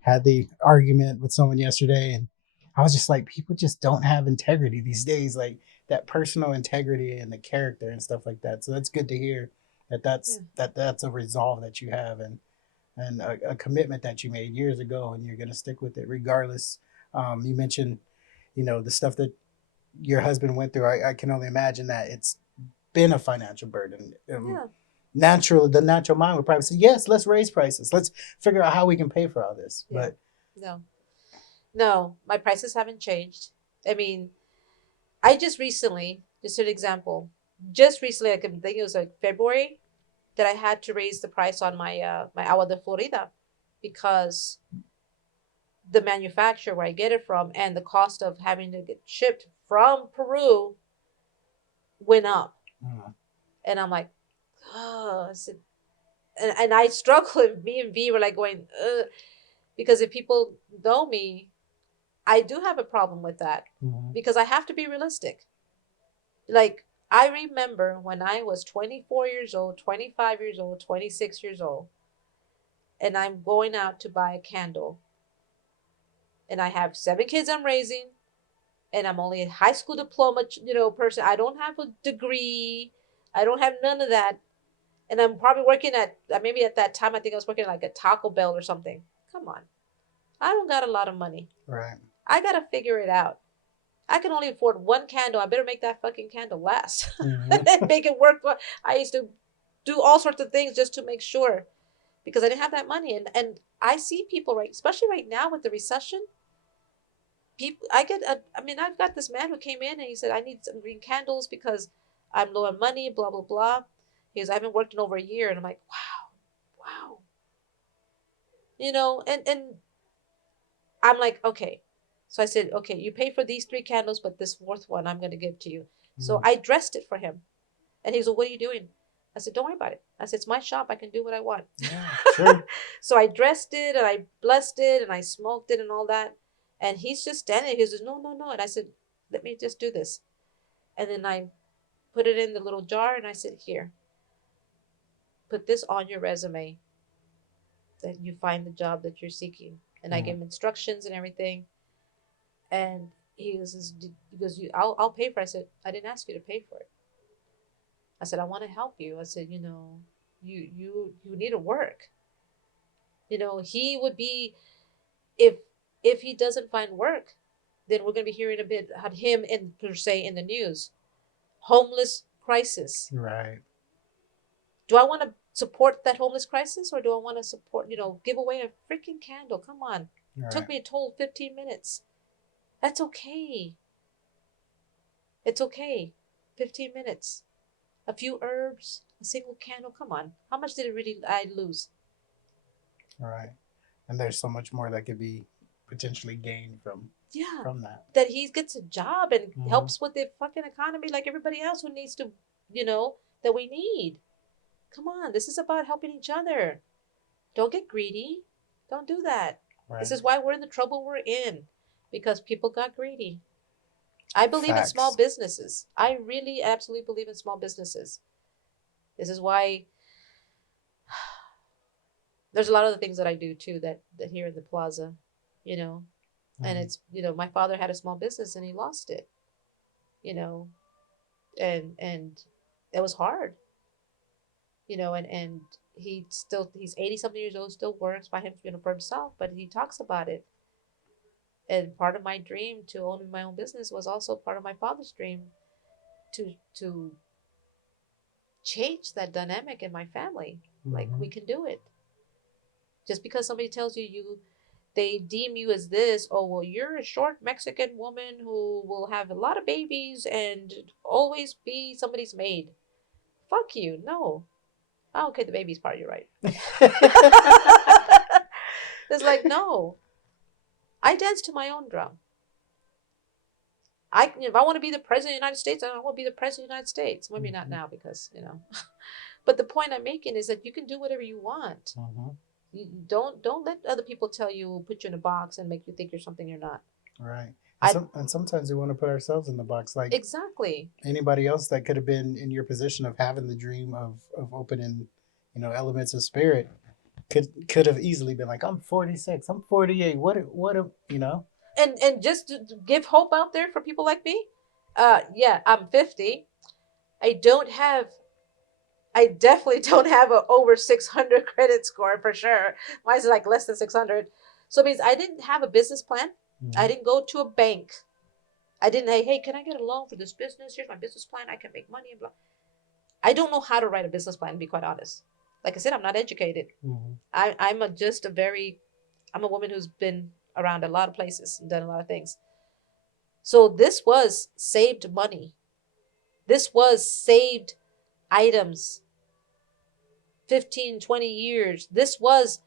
Had the argument with someone yesterday and I was just like, people just don't have integrity these days, like that personal integrity and the character and stuff like that. So that's good to hear that that's a resolve that you have, and a commitment that you made years ago, and you're going to stick with it regardless. You mentioned, the stuff that your husband went through. I can only imagine that it's been a financial burden. Yeah. The natural mind would probably say, yes, let's raise prices. Let's figure out how we can pay for all this. Yeah. But no, my prices haven't changed. I mean, I just recently, just an example, I can think it was like February, that I had to raise the price on my agua de Florida because the manufacturer where I get it from and the cost of having to get shipped from Peru went up. And I'm like, oh, I said, and I struggle. Me and V were like going, ugh, because if people know me, I do have a problem with that because I have to be realistic. Like, I remember when I was 24 years old, 25 years old, 26 years old, and I'm going out to buy a candle, and I have 7 kids I'm raising, and I'm only a high school diploma, person. I don't have a degree. I don't have none of that. And I'm probably working maybe at that time, I think I was working at like a Taco Bell or something. Come on. I don't got a lot of money. right. I got to figure it out. I can only afford one candle. I better make that fucking candle last. Mm-hmm. Make it work. I used to do all sorts of things just to make sure because I didn't have that money. And I see people, right, especially right now with the recession, people, I've got this man who came in and he said, I need some green candles because I'm low on money, blah, blah, blah. He goes, I haven't worked in over a year. And I'm like, wow. And I'm like, okay. So I said, okay, you pay for these 3 candles, but this 4th one I'm going to give to you. So I dressed it for him. And he was like, what are you doing? I said, don't worry about it. I said, it's my shop. I can do what I want. Yeah, sure. So I dressed it and I blessed it and I smoked it and all that. And he's just standing there. He says, no, no, no. And I said, let me just do this. And then I put it in the little jar and I said, here, put this on your resume that you find the job that you're seeking. And I gave him instructions and everything. And he goes, I'll pay for it. I said, I didn't ask you to pay for it. I said, I want to help you. I said, you need to work. He would be, if he doesn't find work, then we're going to be hearing a bit about him per se in the news. Homeless crisis. Right. Do I want to support that homeless crisis or do I want to support, give away a freaking candle? Come on. Right. Took me a total 15 minutes. That's okay. It's okay. 15 minutes. A few herbs, a single candle. Come on. How much did I lose? Right. And there's so much more that could be potentially gained from that. That he gets a job and helps with the fucking economy like everybody else who needs to, that we need. Come on. This is about helping each other. Don't get greedy. Don't do that. Right. This is why we're in the trouble we're in. Because people got greedy. I believe in small businesses. I really absolutely believe in small businesses. This is why there's a lot of the things that I do too that here in the plaza, and it's, my father had a small business and he lost it, and it was hard, and he's 80 something years old, still works by him, for himself, but he talks about it. And part of my dream to own my own business was also part of my father's dream to change that dynamic in my family. Like, we can do it. Just because somebody tells you they deem you as this. Oh, well, you're a short Mexican woman who will have a lot of babies and always be somebody's maid. Fuck you. No. Oh, okay, the baby's part, you're right. It's like, no. I dance to my own drum. If I want to be the president of the United States, I want to be the president of the United States. Maybe not now because, But the point I'm making is that you can do whatever you want. You don't let other people tell you, put you in a box and make you think you're something you're not. Right. And sometimes we want to put ourselves in the box. Like exactly. Anybody else that could have been in your position of having the dream of opening, elements of spirit could have easily been like, I'm 46, I'm 48. And just to give hope out there for people like me, yeah, I'm 50. I definitely don't have a over 600 credit score for sure. Mine's like less than 600. So it means I didn't have a business plan. Mm-hmm. I didn't go to a bank. I didn't, hey, can I get a loan for this business? Here's my business plan. I can make money and blah. I don't know how to write a business plan, to be quite honest. Like I said, I'm not educated. Mm-hmm. I'm a woman who's been around a lot of places and done a lot of things. So this was saved money. This was saved items. 15, 20 years. This was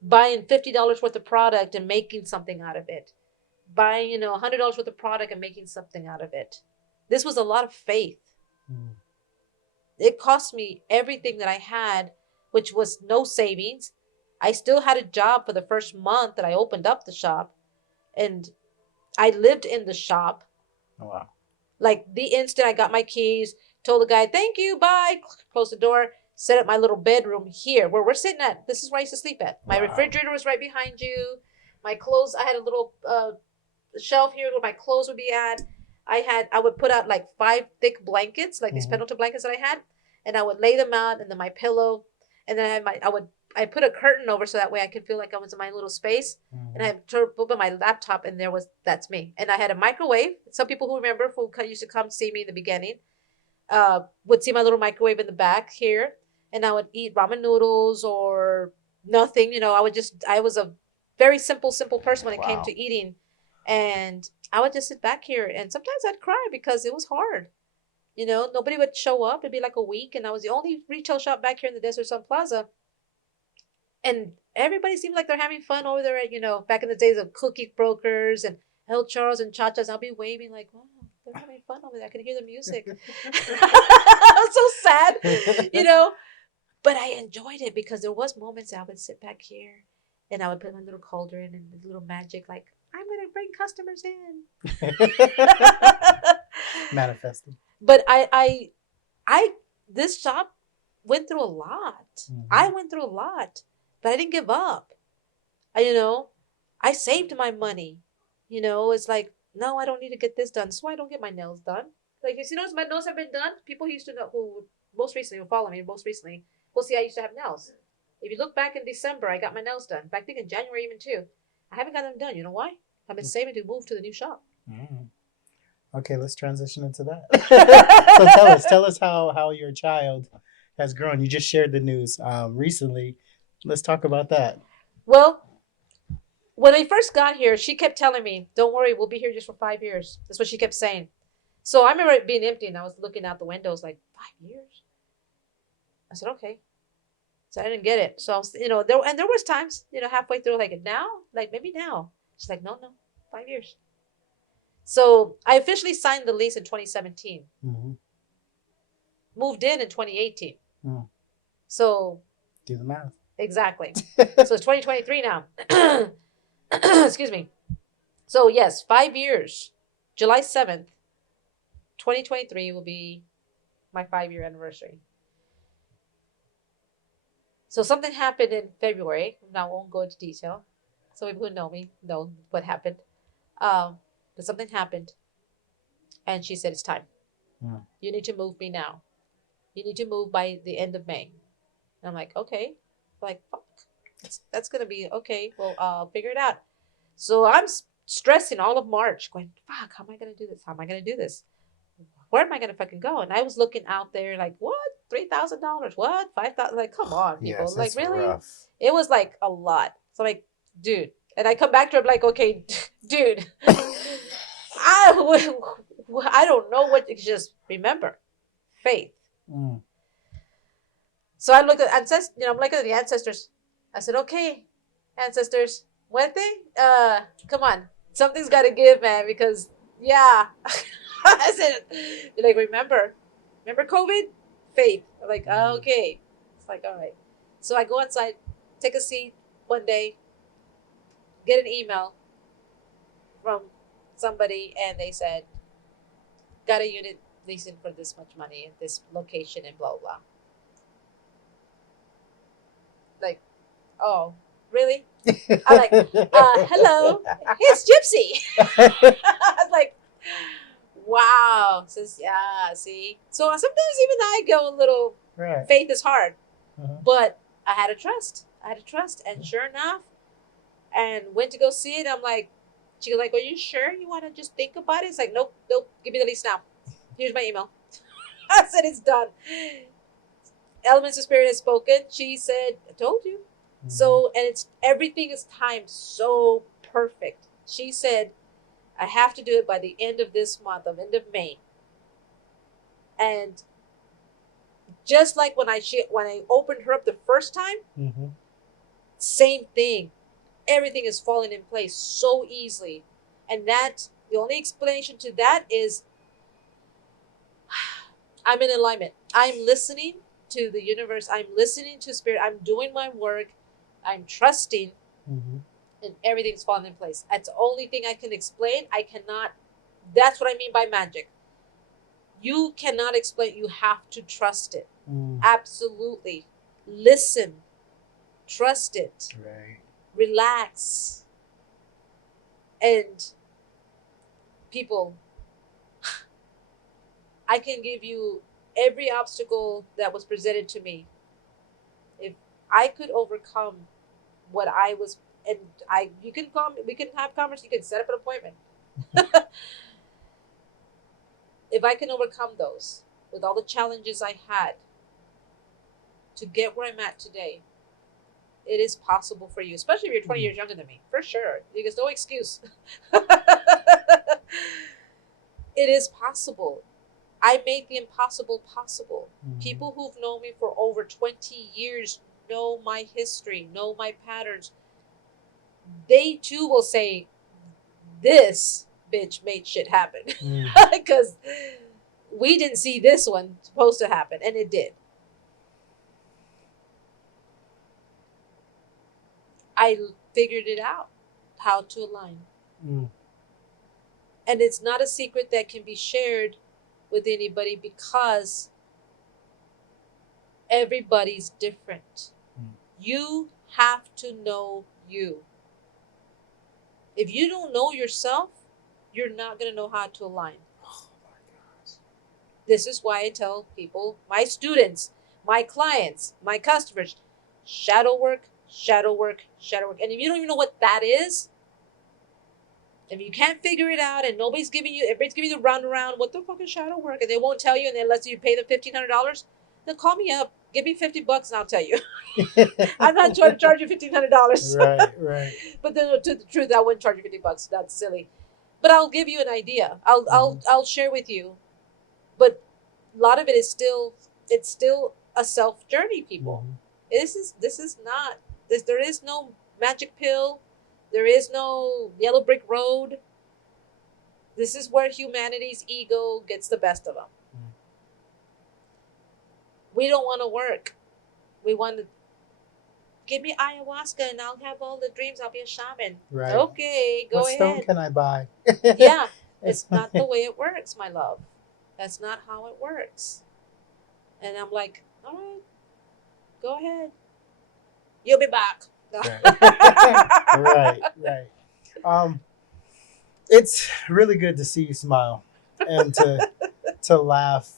buying $50 worth of product and making something out of it. Buying, $100 worth of product and making something out of it. This was a lot of faith. Mm. It cost me everything that I had, which was no savings. I still had a job for the first month that I opened up the shop, and I lived in the shop. Oh, wow. Like the instant I got my keys, told the guy, thank you, bye, close the door, set up my little bedroom here where we're sitting at. This is where I used to sleep at. My refrigerator was right behind you. My clothes, I had a little shelf here where my clothes would be at. I would put out like 5 thick blankets, like these Pendleton blankets that I had, and I would lay them out, and then my pillow, and then I put a curtain over so that way I could feel like I was in my little space. Mm-hmm. And I opened my laptop, and that's me. And I had a microwave. Some people who remember, who used to come see me in the beginning, would see my little microwave in the back here, and I would eat ramen noodles or nothing. I was a very simple person when it came to eating, and I would just sit back here, and sometimes I'd cry because it was hard. Nobody would show up. It'd be like a week, and I was the only retail shop back here in the Desert Sun Plaza. And everybody seemed like they're having fun over there at, back in the days of cookie brokers and El Charles and Chachas. I'll be waving like, wow, they're having fun over there. I can hear the music. I was so sad, But I enjoyed it because there was moments I would sit back here and I would put my little cauldron and the little magic, like, I'm going to bring customers in. Manifesting. But this shop went through a lot. Mm-hmm. I went through a lot. But I didn't give up. I saved my money. It's like, no, I don't need to get this done. So I don't get my nails done. Like, you notice my nails have been done. People used to know who follow me will see I used to have nails. If you look back in December, I got my nails done. Back in January even too. I haven't got them done. You know why? I've been saving to move to the new shop. Mm. Okay, let's transition into that. So tell us how your child has grown. You just shared the news recently. Let's talk about that. Well, when I first got here, she kept telling me, don't worry, we'll be here just for 5 years. That's what she kept saying. So I remember it being empty, and I was looking out the windows like, 5 years? I said, okay. So I didn't get it. So, there was times, halfway through, like, now? Like, maybe now. She's like, no, 5 years. So I officially signed the lease in 2017. Mm-hmm. Moved in 2018. Mm. So. Do the math. Exactly. So it's 2023 now. Excuse me. So yes, 5 years. July 7th, 2023 will be my 5-year anniversary. So something happened in February. Now I won't go into detail. Some people who know me know what happened. But something happened. And she said, it's time. Yeah. You need to move me now. You need to move by the end of May. And I'm like, okay. Like, fuck, that's going to be okay. Well, I'll figure it out. So I'm stressing all of March going, fuck, how am I going to do this? How am I going to do this? Where am I going to fucking go? And I was looking out there like, what? $3,000. What? 5,000? Like, come on, people. Yes, Like, it's really? rough. It was like a lot. So like, dude. And I come back to him like, okay, dude, I don't know what. Just remember, faith. Mm. So I looked at ancestors. I'm looking at the ancestors. I said, okay, ancestors, muerte. Come on, something's got to give, man. Because yeah, I said, they're like, remember COVID, faith. I'm like, okay. It's like, all right. So I go outside, take a seat one day, get an email from somebody, and they said, got a unit leasing for this much money at this location and blah blah. Like, oh, really? I'm like, hello, it's Gypsy. I was like, wow. Says, yeah, see. So sometimes even I go a little, Right. faith is hard, Uh-huh. but I had to trust. And sure enough, and went to go see it. I'm like, she was like, are you sure you want to just think about it? It's like, nope, give me the lease now. Here's my email. I said, it's done. Elements of Spirit has spoken. She said, I told you. Mm-hmm. So, and everything is timed so perfect. She said, I have to do it by the end of this month, end of May. And just like when I opened her up the first time, mm-hmm. Same thing. Everything is falling in place so easily. And the only explanation to that is I'm in alignment. I'm listening to the universe. I'm listening to Spirit. I'm doing my work. I'm trusting. Mm-hmm. And everything's falling in place. That's the only thing I can explain. I cannot. That's what I mean by magic. You cannot explain. You have to trust it. Mm. Absolutely. Listen. Trust it. Right. Relax. And people, I can give you every obstacle that was presented to me. If I could overcome what I was, and you can come, we can have conversation, you can set up an appointment. If I can overcome those with all the challenges I had to get where I'm at today, it is possible for you, especially if you're 20 years younger than me, for sure. There's no excuse. It is possible. I made the impossible possible. Mm-hmm. People who've known me for over 20 years know my history, know my patterns. They too will say, this bitch made shit happen. Because we didn't see this one supposed to happen, and it did. I figured it out, how to align. Mm. And it's not a secret that can be shared with anybody because everybody's different. Mm. You have to know you. If you don't know yourself, you're not going to know how to align. Oh my gosh. This is why I tell people, my students, my clients, my customers, shadow work, shadow work, shadow work. And if you don't even know what that is, if you can't figure it out and everybody's giving you the runaround, what the fuck is shadow work? And they won't tell you, and unless you pay them $1,500, then call me up. Give me $50 and I'll tell you. I'm not trying to charge you $1,500. Right. But then, to the truth, I wouldn't charge you $50. That's silly. But I'll give you an idea. I'll share with you. But a lot of it is still a self journey, people. Mm-hmm. This is not this. There is no magic pill. There is no yellow brick road. This is where humanity's ego gets the best of them. Mm. We don't want to work. We want to give me ayahuasca and I'll have all the dreams. I'll be a shaman. Right. Okay, go ahead. What stone can I buy? Yeah, it's not the way it works, my love. That's not how it works. And I'm like, all right, go ahead. You'll be back. Right. It's really good to see you smile and to laugh.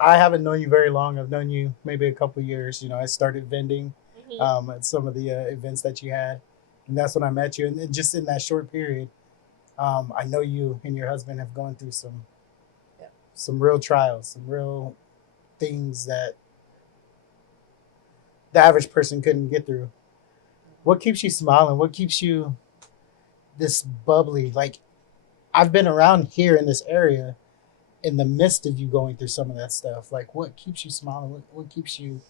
I haven't known you very long. I've known you maybe a couple of years. I started vending at some of the events that you had, and that's when I met you. And just in that short period, I know you and your husband have gone through some real trials, some real things that the average person couldn't get through. What keeps you smiling? What keeps you this bubbly? Like, I've been around here in this area in the midst of you going through some of that stuff. Like, what keeps you smiling? What keeps you?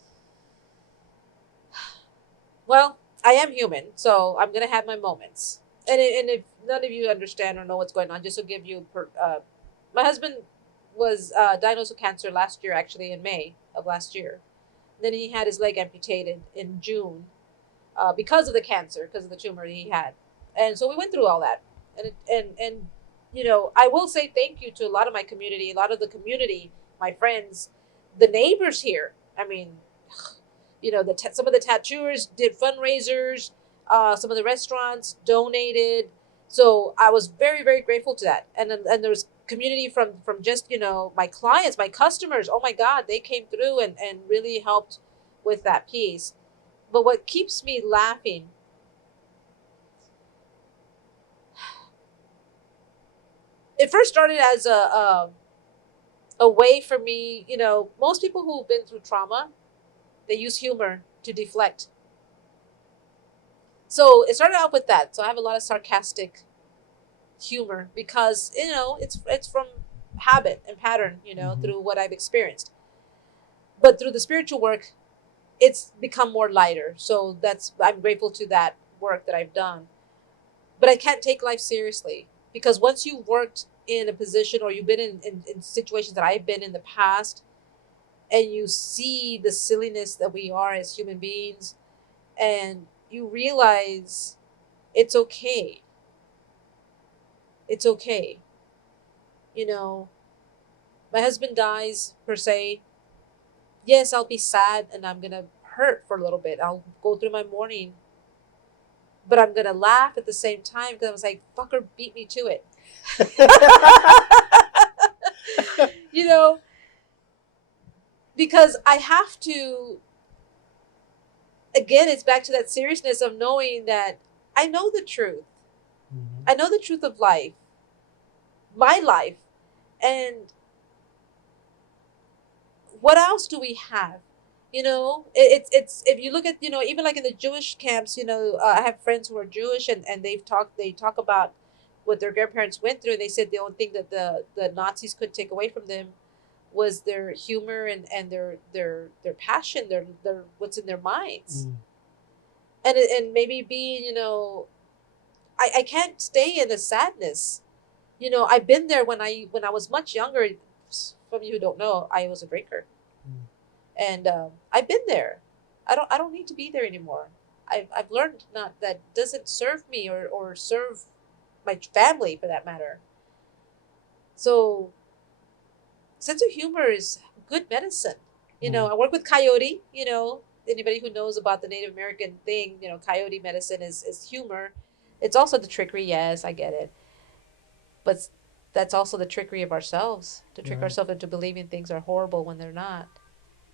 Well, I am human, so I'm gonna have my moments. And if none of you understand or know what's going on, just to give you, my husband was diagnosed with cancer last year, actually in May of last year. Then he had his leg amputated in June because of the cancer, because of the tumor he had, and so we went through all that. And you know, I will say thank you to a lot of my community, a lot of the community, my friends, the neighbors here. I mean, you know, some of the tattooers did fundraisers, some of the restaurants donated, so I was very very grateful to that. And there was community from just, you know, my clients, my customers. Oh my god, they came through and really helped with that piece. But what keeps me laughing, it first started as a way for me. You know, most people who've been through trauma, they use humor to deflect. So it started out with that. So I have a lot of sarcastic humor because, you know, it's from habit and pattern, you know, Mhm. through what I've experienced. But through the spiritual work, it's become more lighter. So I'm grateful to that work that I've done. But I can't take life seriously because once you've worked in a position or you've been in situations that I've been in the past, and you see the silliness that we are as human beings, and you realize it's okay. It's okay. You know, my husband dies per se. Yes, I'll be sad and I'm going to hurt for a little bit. I'll go through my mourning, but I'm going to laugh at the same time because I was like, fucker beat me to it. You know, because I have to, again, it's back to that seriousness of knowing that I know the truth. Mhm. I know the truth of life, my life. And what else do we have? You know, it's if you look at, you know, even like in the Jewish camps, you know, I have friends who are Jewish, and they talk about what their grandparents went through, and they said the only thing that the Nazis could take away from them was their humor and their passion, their what's in their minds. Mm. And maybe being, you know, I can't stay in the sadness. You know, I've been there when I was much younger. Some of you who don't know, I was a drinker, Mm. and I've been there. I don't need to be there anymore. I've learned not that doesn't serve me or serve my family for that matter. So sense of humor is good medicine. You know, Mm. I work with coyote. You know, anybody who knows about the Native American thing, you know, coyote medicine is humor. It's also the trickery. Yes, I get it, but that's also the trickery of ourselves to trick Right. ourselves into believing things are horrible when they're not.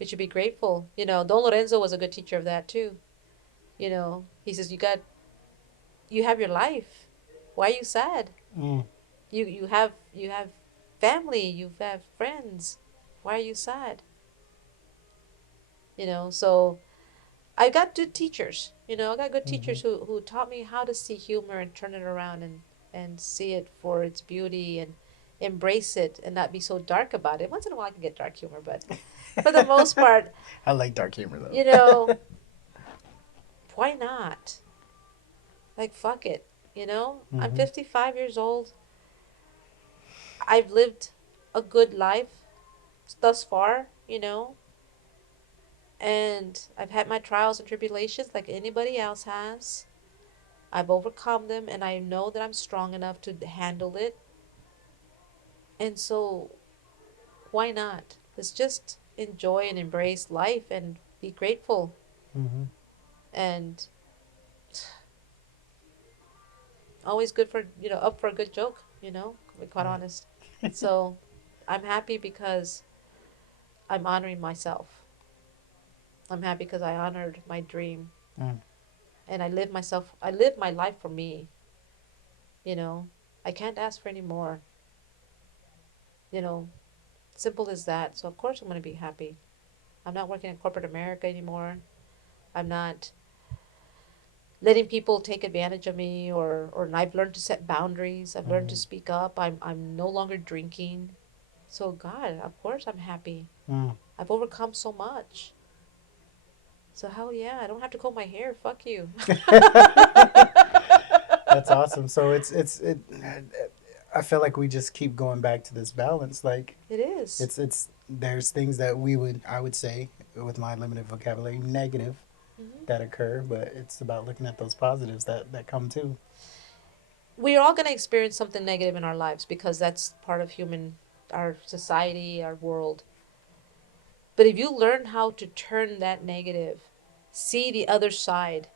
We should be grateful. You know, Don Lorenzo was a good teacher of that too. You know, he says you have your life. Why are you sad? Mm. You have family, you have friends. Why are you sad? You know, so I got good teachers. You know, I got good Mhm. teachers who taught me how to see humor and turn it around and see it for its beauty and embrace it and not be so dark about it. Once in a while I can get dark humor, but for the most part, I like dark humor you though. know, why not? Like fuck it. You know, I'm Mhm. 55 years old. I've lived a good life thus far, you know, and I've had my trials and tribulations like anybody else has. I've overcome them and I know that I'm strong enough to handle it. And so, why not? Let's just enjoy and embrace life and be grateful. Mhm. And always good for, you know, up for a good joke, you know, to be quite Right. honest. So, I'm happy because I'm honoring myself. I'm happy because I honored my dream Mm. and I live my life for me, you know. I can't ask for any more, you know. Simple as that. So of course I'm going to be happy. I'm not working in corporate America anymore. I'm not letting people take advantage of me, or I've learned to set boundaries. I've learned to speak up. I'm no longer drinking. So God, of course I'm happy. I've overcome so much. So hell yeah, I don't have to comb my hair. Fuck you. That's awesome. So it. I feel like we just keep going back to this balance. Like It is. it's there's things that I would say with my limited vocabulary negative that occur, but it's about looking at those positives that come too. We're all going to experience something negative in our lives because that's part of our society, our world. But if you learn how to turn that negative, see the other side,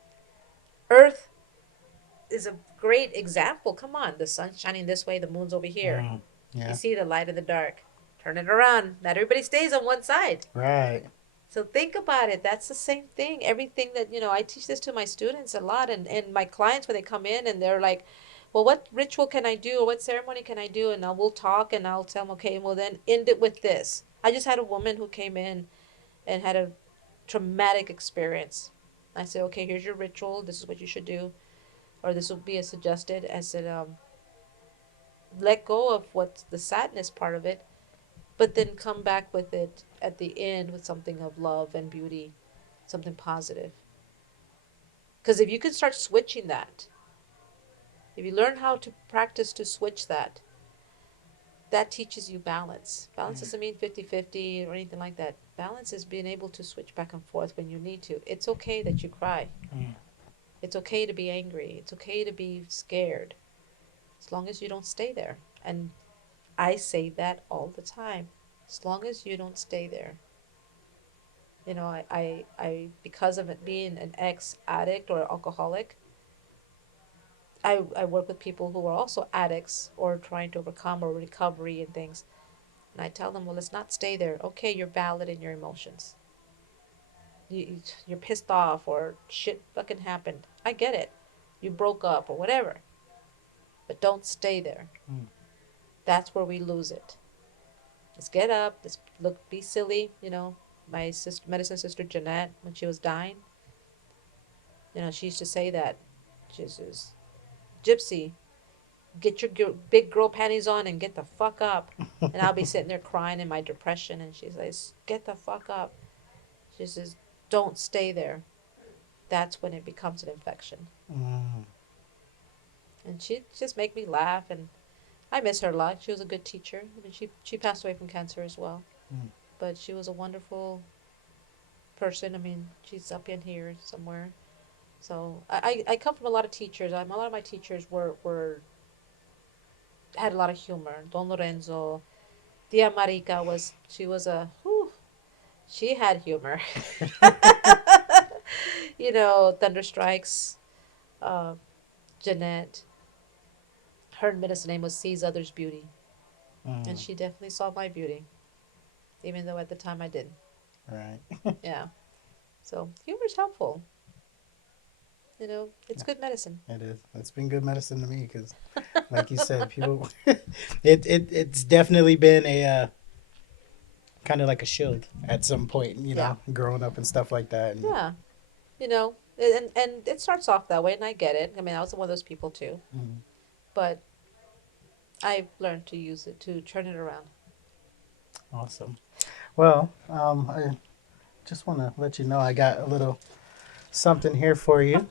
Earth is a great example. Come on, the sun's shining this way, the moon's over here. Yeah. You see the light in the dark. Turn it around. Not everybody stays on one side. Right. So think about it. That's the same thing. Everything that, I teach this to my students a lot, and my clients when they come in and they're like, well, what ritual can I do, or what ceremony can I do? And we'll talk, and I'll tell them, okay, well then end it with this. I just had a woman who came in and had a traumatic experience. I said, okay, here's your ritual. This is what you should do. Or this will be a suggested. I said, let go of what's the sadness part of it, but then come back with it at the end with something of love and beauty, something positive. Because if you can start switching that, if you learn how to practice to switch that, that teaches you balance. Balance doesn't mean 50-50 or anything like that. Balance is being able to switch back and forth when you need to. It's okay that you cry. It's okay to be angry. It's okay to be scared, as long as you don't stay there. And I say that all the time. As long as you don't stay there. I because of it being an ex-addict or alcoholic, I work with people who are also addicts or trying to overcome or recovery and things. And I tell them, well, let's not stay there. Okay, you're valid in your emotions. You're pissed off or shit fucking happened. I get it. You broke up or whatever. But don't stay there. That's where we lose it. Let's get up. Let's be silly. My medicine sister Jeanette, when she was dying, she used to say that. She says, Gypsy, get your big girl panties on and get the fuck up. And I'll be sitting there crying in my depression, and she says, get the fuck up. She says, don't stay there. That's when it becomes an infection. And she just make me laugh, and I miss her a lot. She was a good teacher. I mean, she passed away from cancer as well. But she was a wonderful person. I mean, she's up in here somewhere. So I come from a lot of teachers. A lot of my teachers had a lot of humor. Don Lorenzo, Tia Marica she had humor. Thunderstrikes, Jeanette. Her middle name was Sees Others' Beauty. And she definitely saw my beauty. Even though at the time I didn't. Right. Yeah. So humor's helpful. It's good medicine. It is. It's been good medicine to me because, like you said, people, it's definitely been a kind of like a shield at some point, growing up and stuff like that. And, yeah. And it starts off that way, and I get it. I mean, I was one of those people too. But I've learned to use it to turn it around. Awesome. Well, I just want to let you know I got a little something here for you.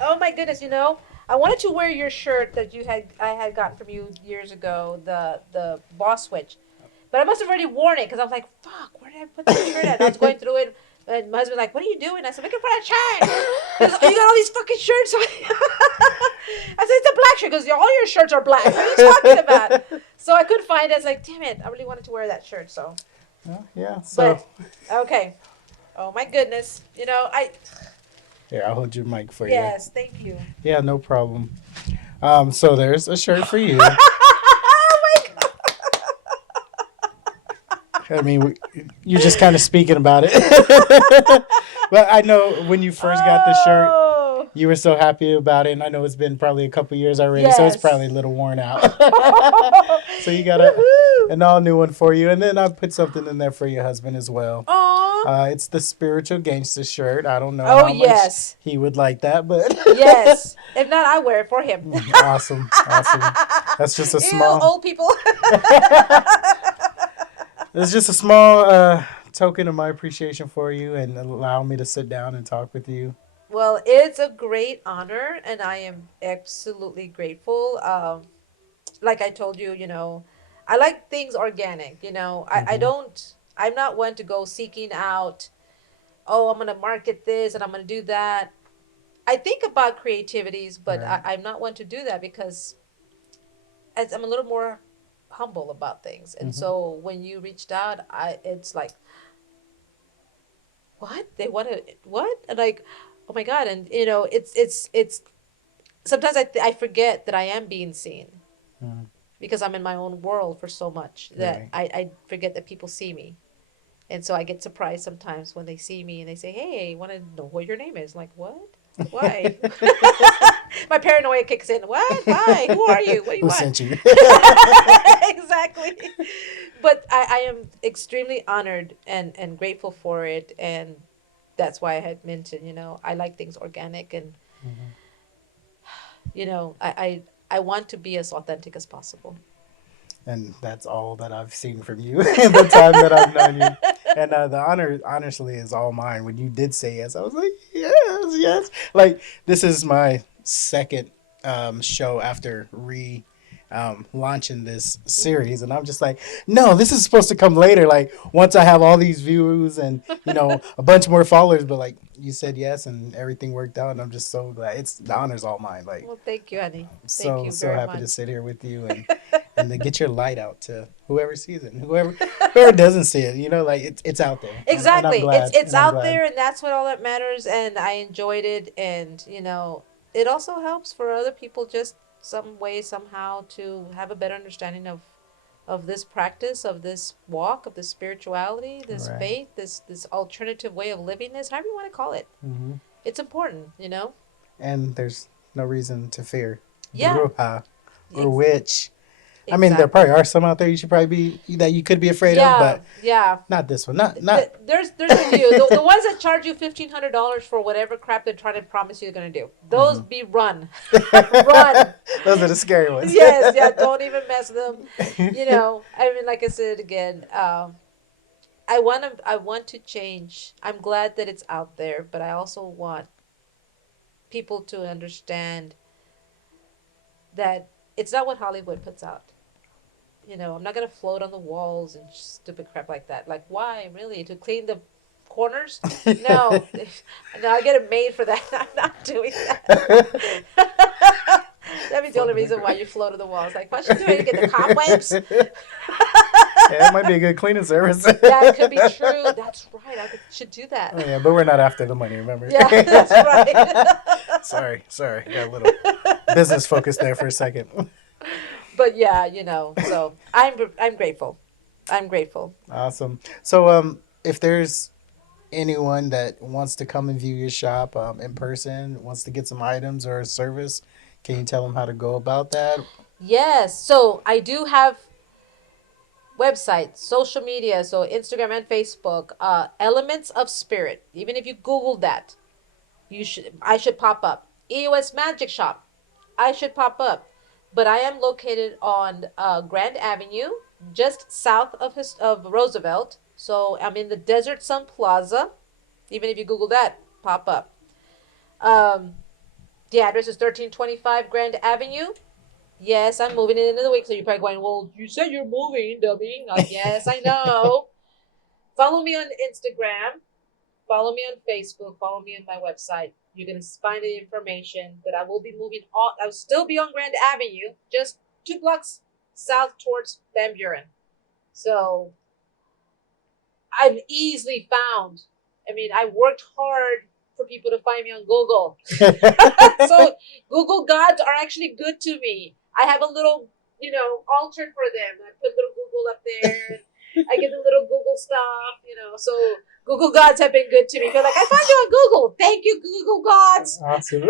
Oh my goodness! I wanted to wear your shirt that I had gotten from you years ago, the boss switch, but I must have already worn it because I was like, "Fuck, where did I put that shirt at?" And I was going through it, and my husband was like, "What are you doing?" I said, "Looking for that shirt." He goes, "Oh, you got all these fucking shirts." I said, "It's a black shirt." He goes, "All your shirts are black. What are you talking about?" So I couldn't find it. I was like, "Damn it! I really wanted to wear that shirt." So. Well, yeah. So. But, okay. Oh my goodness! Here, I'll hold your mic for you. Yes, thank you. Yeah, no problem. So there's a shirt for you. Oh my God. I mean, you're just kind of speaking about it. But I know when you first got the shirt, you were so happy about it. And I know it's been probably a couple years already, so it's probably a little worn out. So you got an all new one for you. And then I put something in there for your husband as well. Aw. It's the Spiritual Gangster shirt. I don't know Oh, how yes. much he would like that, but Yes. If not, I wear it for him. Awesome. That's just a small. Old people. It's just a small token of my appreciation for you and allow me to sit down and talk with you. Well, it's a great honor, and I am absolutely grateful. Like I told you, I like things organic. I don't. I'm not one to go seeking out. Oh, I'm gonna market this and I'm gonna do that. I think about creativities, but Right. I'm not one to do that because I'm a little more humble about things. And so when you reached out, it's like, what they want to what and like, oh my god, and it's sometimes I forget that I am being seen Mm. because I'm in my own world for so much that Right. I forget that people see me. And so I get surprised sometimes when they see me and they say, "Hey, want to know what your name is?" I'm like, "What? Why?" My paranoia kicks in. What? Why? Who are you? What do you Who want? sent you? Exactly. But I am extremely honored and grateful for it. And that's why I had mentioned, I like things organic and, Mhm. I want to be as authentic as possible. And that's all that I've seen from you in the time that I've known you. And the honor, honestly, is all mine. When you did say yes, I was like, yes, yes. Like, this is my second show after launching this series. And I'm just like, no, this is supposed to come later. Like, once I have all these views and, a bunch more followers. But, like, you said yes and everything worked out. And I'm just so glad. The honor's all mine. Like, Well, thank you, honey. so, Thank you so very happy to much. sit here with you and then get your light out to whoever sees it and whoever doesn't see it, like it's out there. And I'm Exactly. glad. It's and I'm out glad. there, and that's what all that matters. And I enjoyed it, and it also helps for other people just some way somehow to have a better understanding of this practice, of this walk, of this spirituality, this Right. faith, this alternative way of living, this however you want to call it. Hmm. It's important. And there's no reason to fear Yeah. bruja or Ex- witch. I mean, there exactly. probably are some out there you could be afraid of, but Yeah. not this one. Not. There's a few. The ones that charge you $1,500 for whatever crap they're trying to promise you they're gonna do. Those be run. Run. Those are the scary ones. Yes, yeah. Don't even mess with them. I mean, like I said again, I want to change. I'm glad that it's out there, but I also want people to understand that it's not what Hollywood puts out. I'm not gonna float on the walls and stupid crap like that. Like, why really to clean the corners? No, no, I get it made for that. I'm not doing that. That'd be the only reason why you float on the walls. Like, what you doing to get the cobwebs? Yeah, it might be a good cleaning service. That could be true. That's right. I should do that. Oh, yeah, but we're not after the money, remember? Yeah, that's right. Sorry. Got a little business focus there for a second. But yeah, so I'm grateful. I'm grateful. Awesome. So, if there's anyone that wants to come and view your shop in person, wants to get some items or a service, can you tell them how to go about that? Yes. So I do have websites, social media, so Instagram and Facebook, Elements of Spirit. Even if you Google that, I should pop up. eosmagickshop, I should pop up. But I am located on Grand Avenue, just south of Roosevelt. So I'm in the Desert Sun Plaza. Even if you Google that, pop up. The address is 1325 Grand Avenue. Yes, I'm moving in the week. So you're probably going, well, you said you're moving, dummy. Like, yes, I know. Follow me on Instagram. Follow me on Facebook. Follow me on my website. You're going to find the information. But I will be moving on. I will still be on Grand Avenue, just 2 blocks south towards Van Buren. So I'm easily found. I mean, I worked hard for people to find me on Google. So Google gods are actually good to me. I have a little, altar for them. I put little Google up there. I get the little Google stuff, So Google gods have been good to me. They're like, I found you on Google. Thank you, Google gods. Awesome.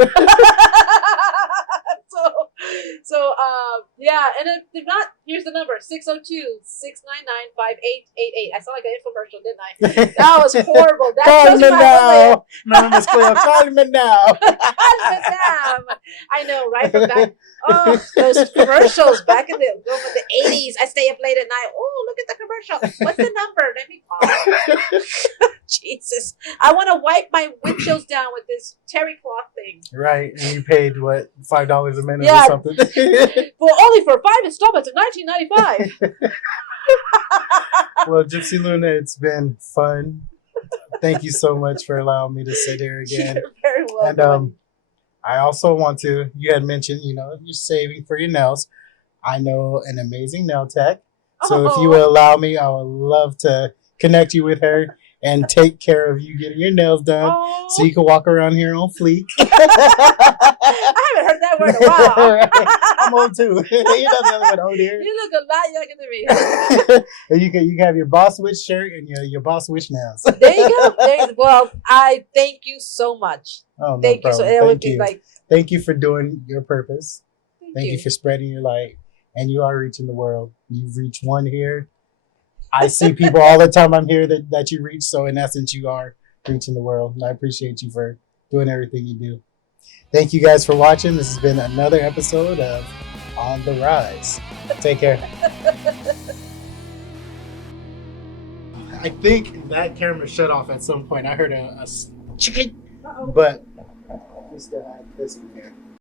Yeah, and if not, here's the number 602-699-5888. I sound like an infomercial, didn't I? That was horrible. That Call shows me you how now. No, Miss Cleo, call me now. Damn. I know, right? From back, those commercials back in the 80s. I stay up late at night. Oh, look at the commercial. What's the number? Let me call. Jesus, I want to wipe my windshields down with this terry cloth thing. Right, and you paid what, $5 a minute Yeah. or something? Only for 5 installments of $19.95. Well, Gypsy Luna, it's been fun. Thank you so much for allowing me to sit here again. You're very welcome. And I also want to, you had mentioned, you're saving for your nails. I know an amazing nail tech. So if you will allow me, I would love to connect you with her and take care of you getting your nails done so you can walk around here on fleek. I haven't heard that word in a while. Right. I'm old too. You know the other one old here. You look a lot younger than me. And you can have your Boss Witch shirt and your Boss Witch nails. There you go. Well, I thank you so much. Oh, no thank problem. you. So it would be Thank you for doing your purpose. Thank you for spreading your light. And you are reaching the world. You've reached one here. I see people all the time I'm here that you reach. So in essence, you are reaching the world. And I appreciate you for doing everything you do. Thank you guys for watching. This has been another episode of On the Rise. Take care. I think that camera shut off at some point. I heard a chicken. Uh-oh. But we still have this one here.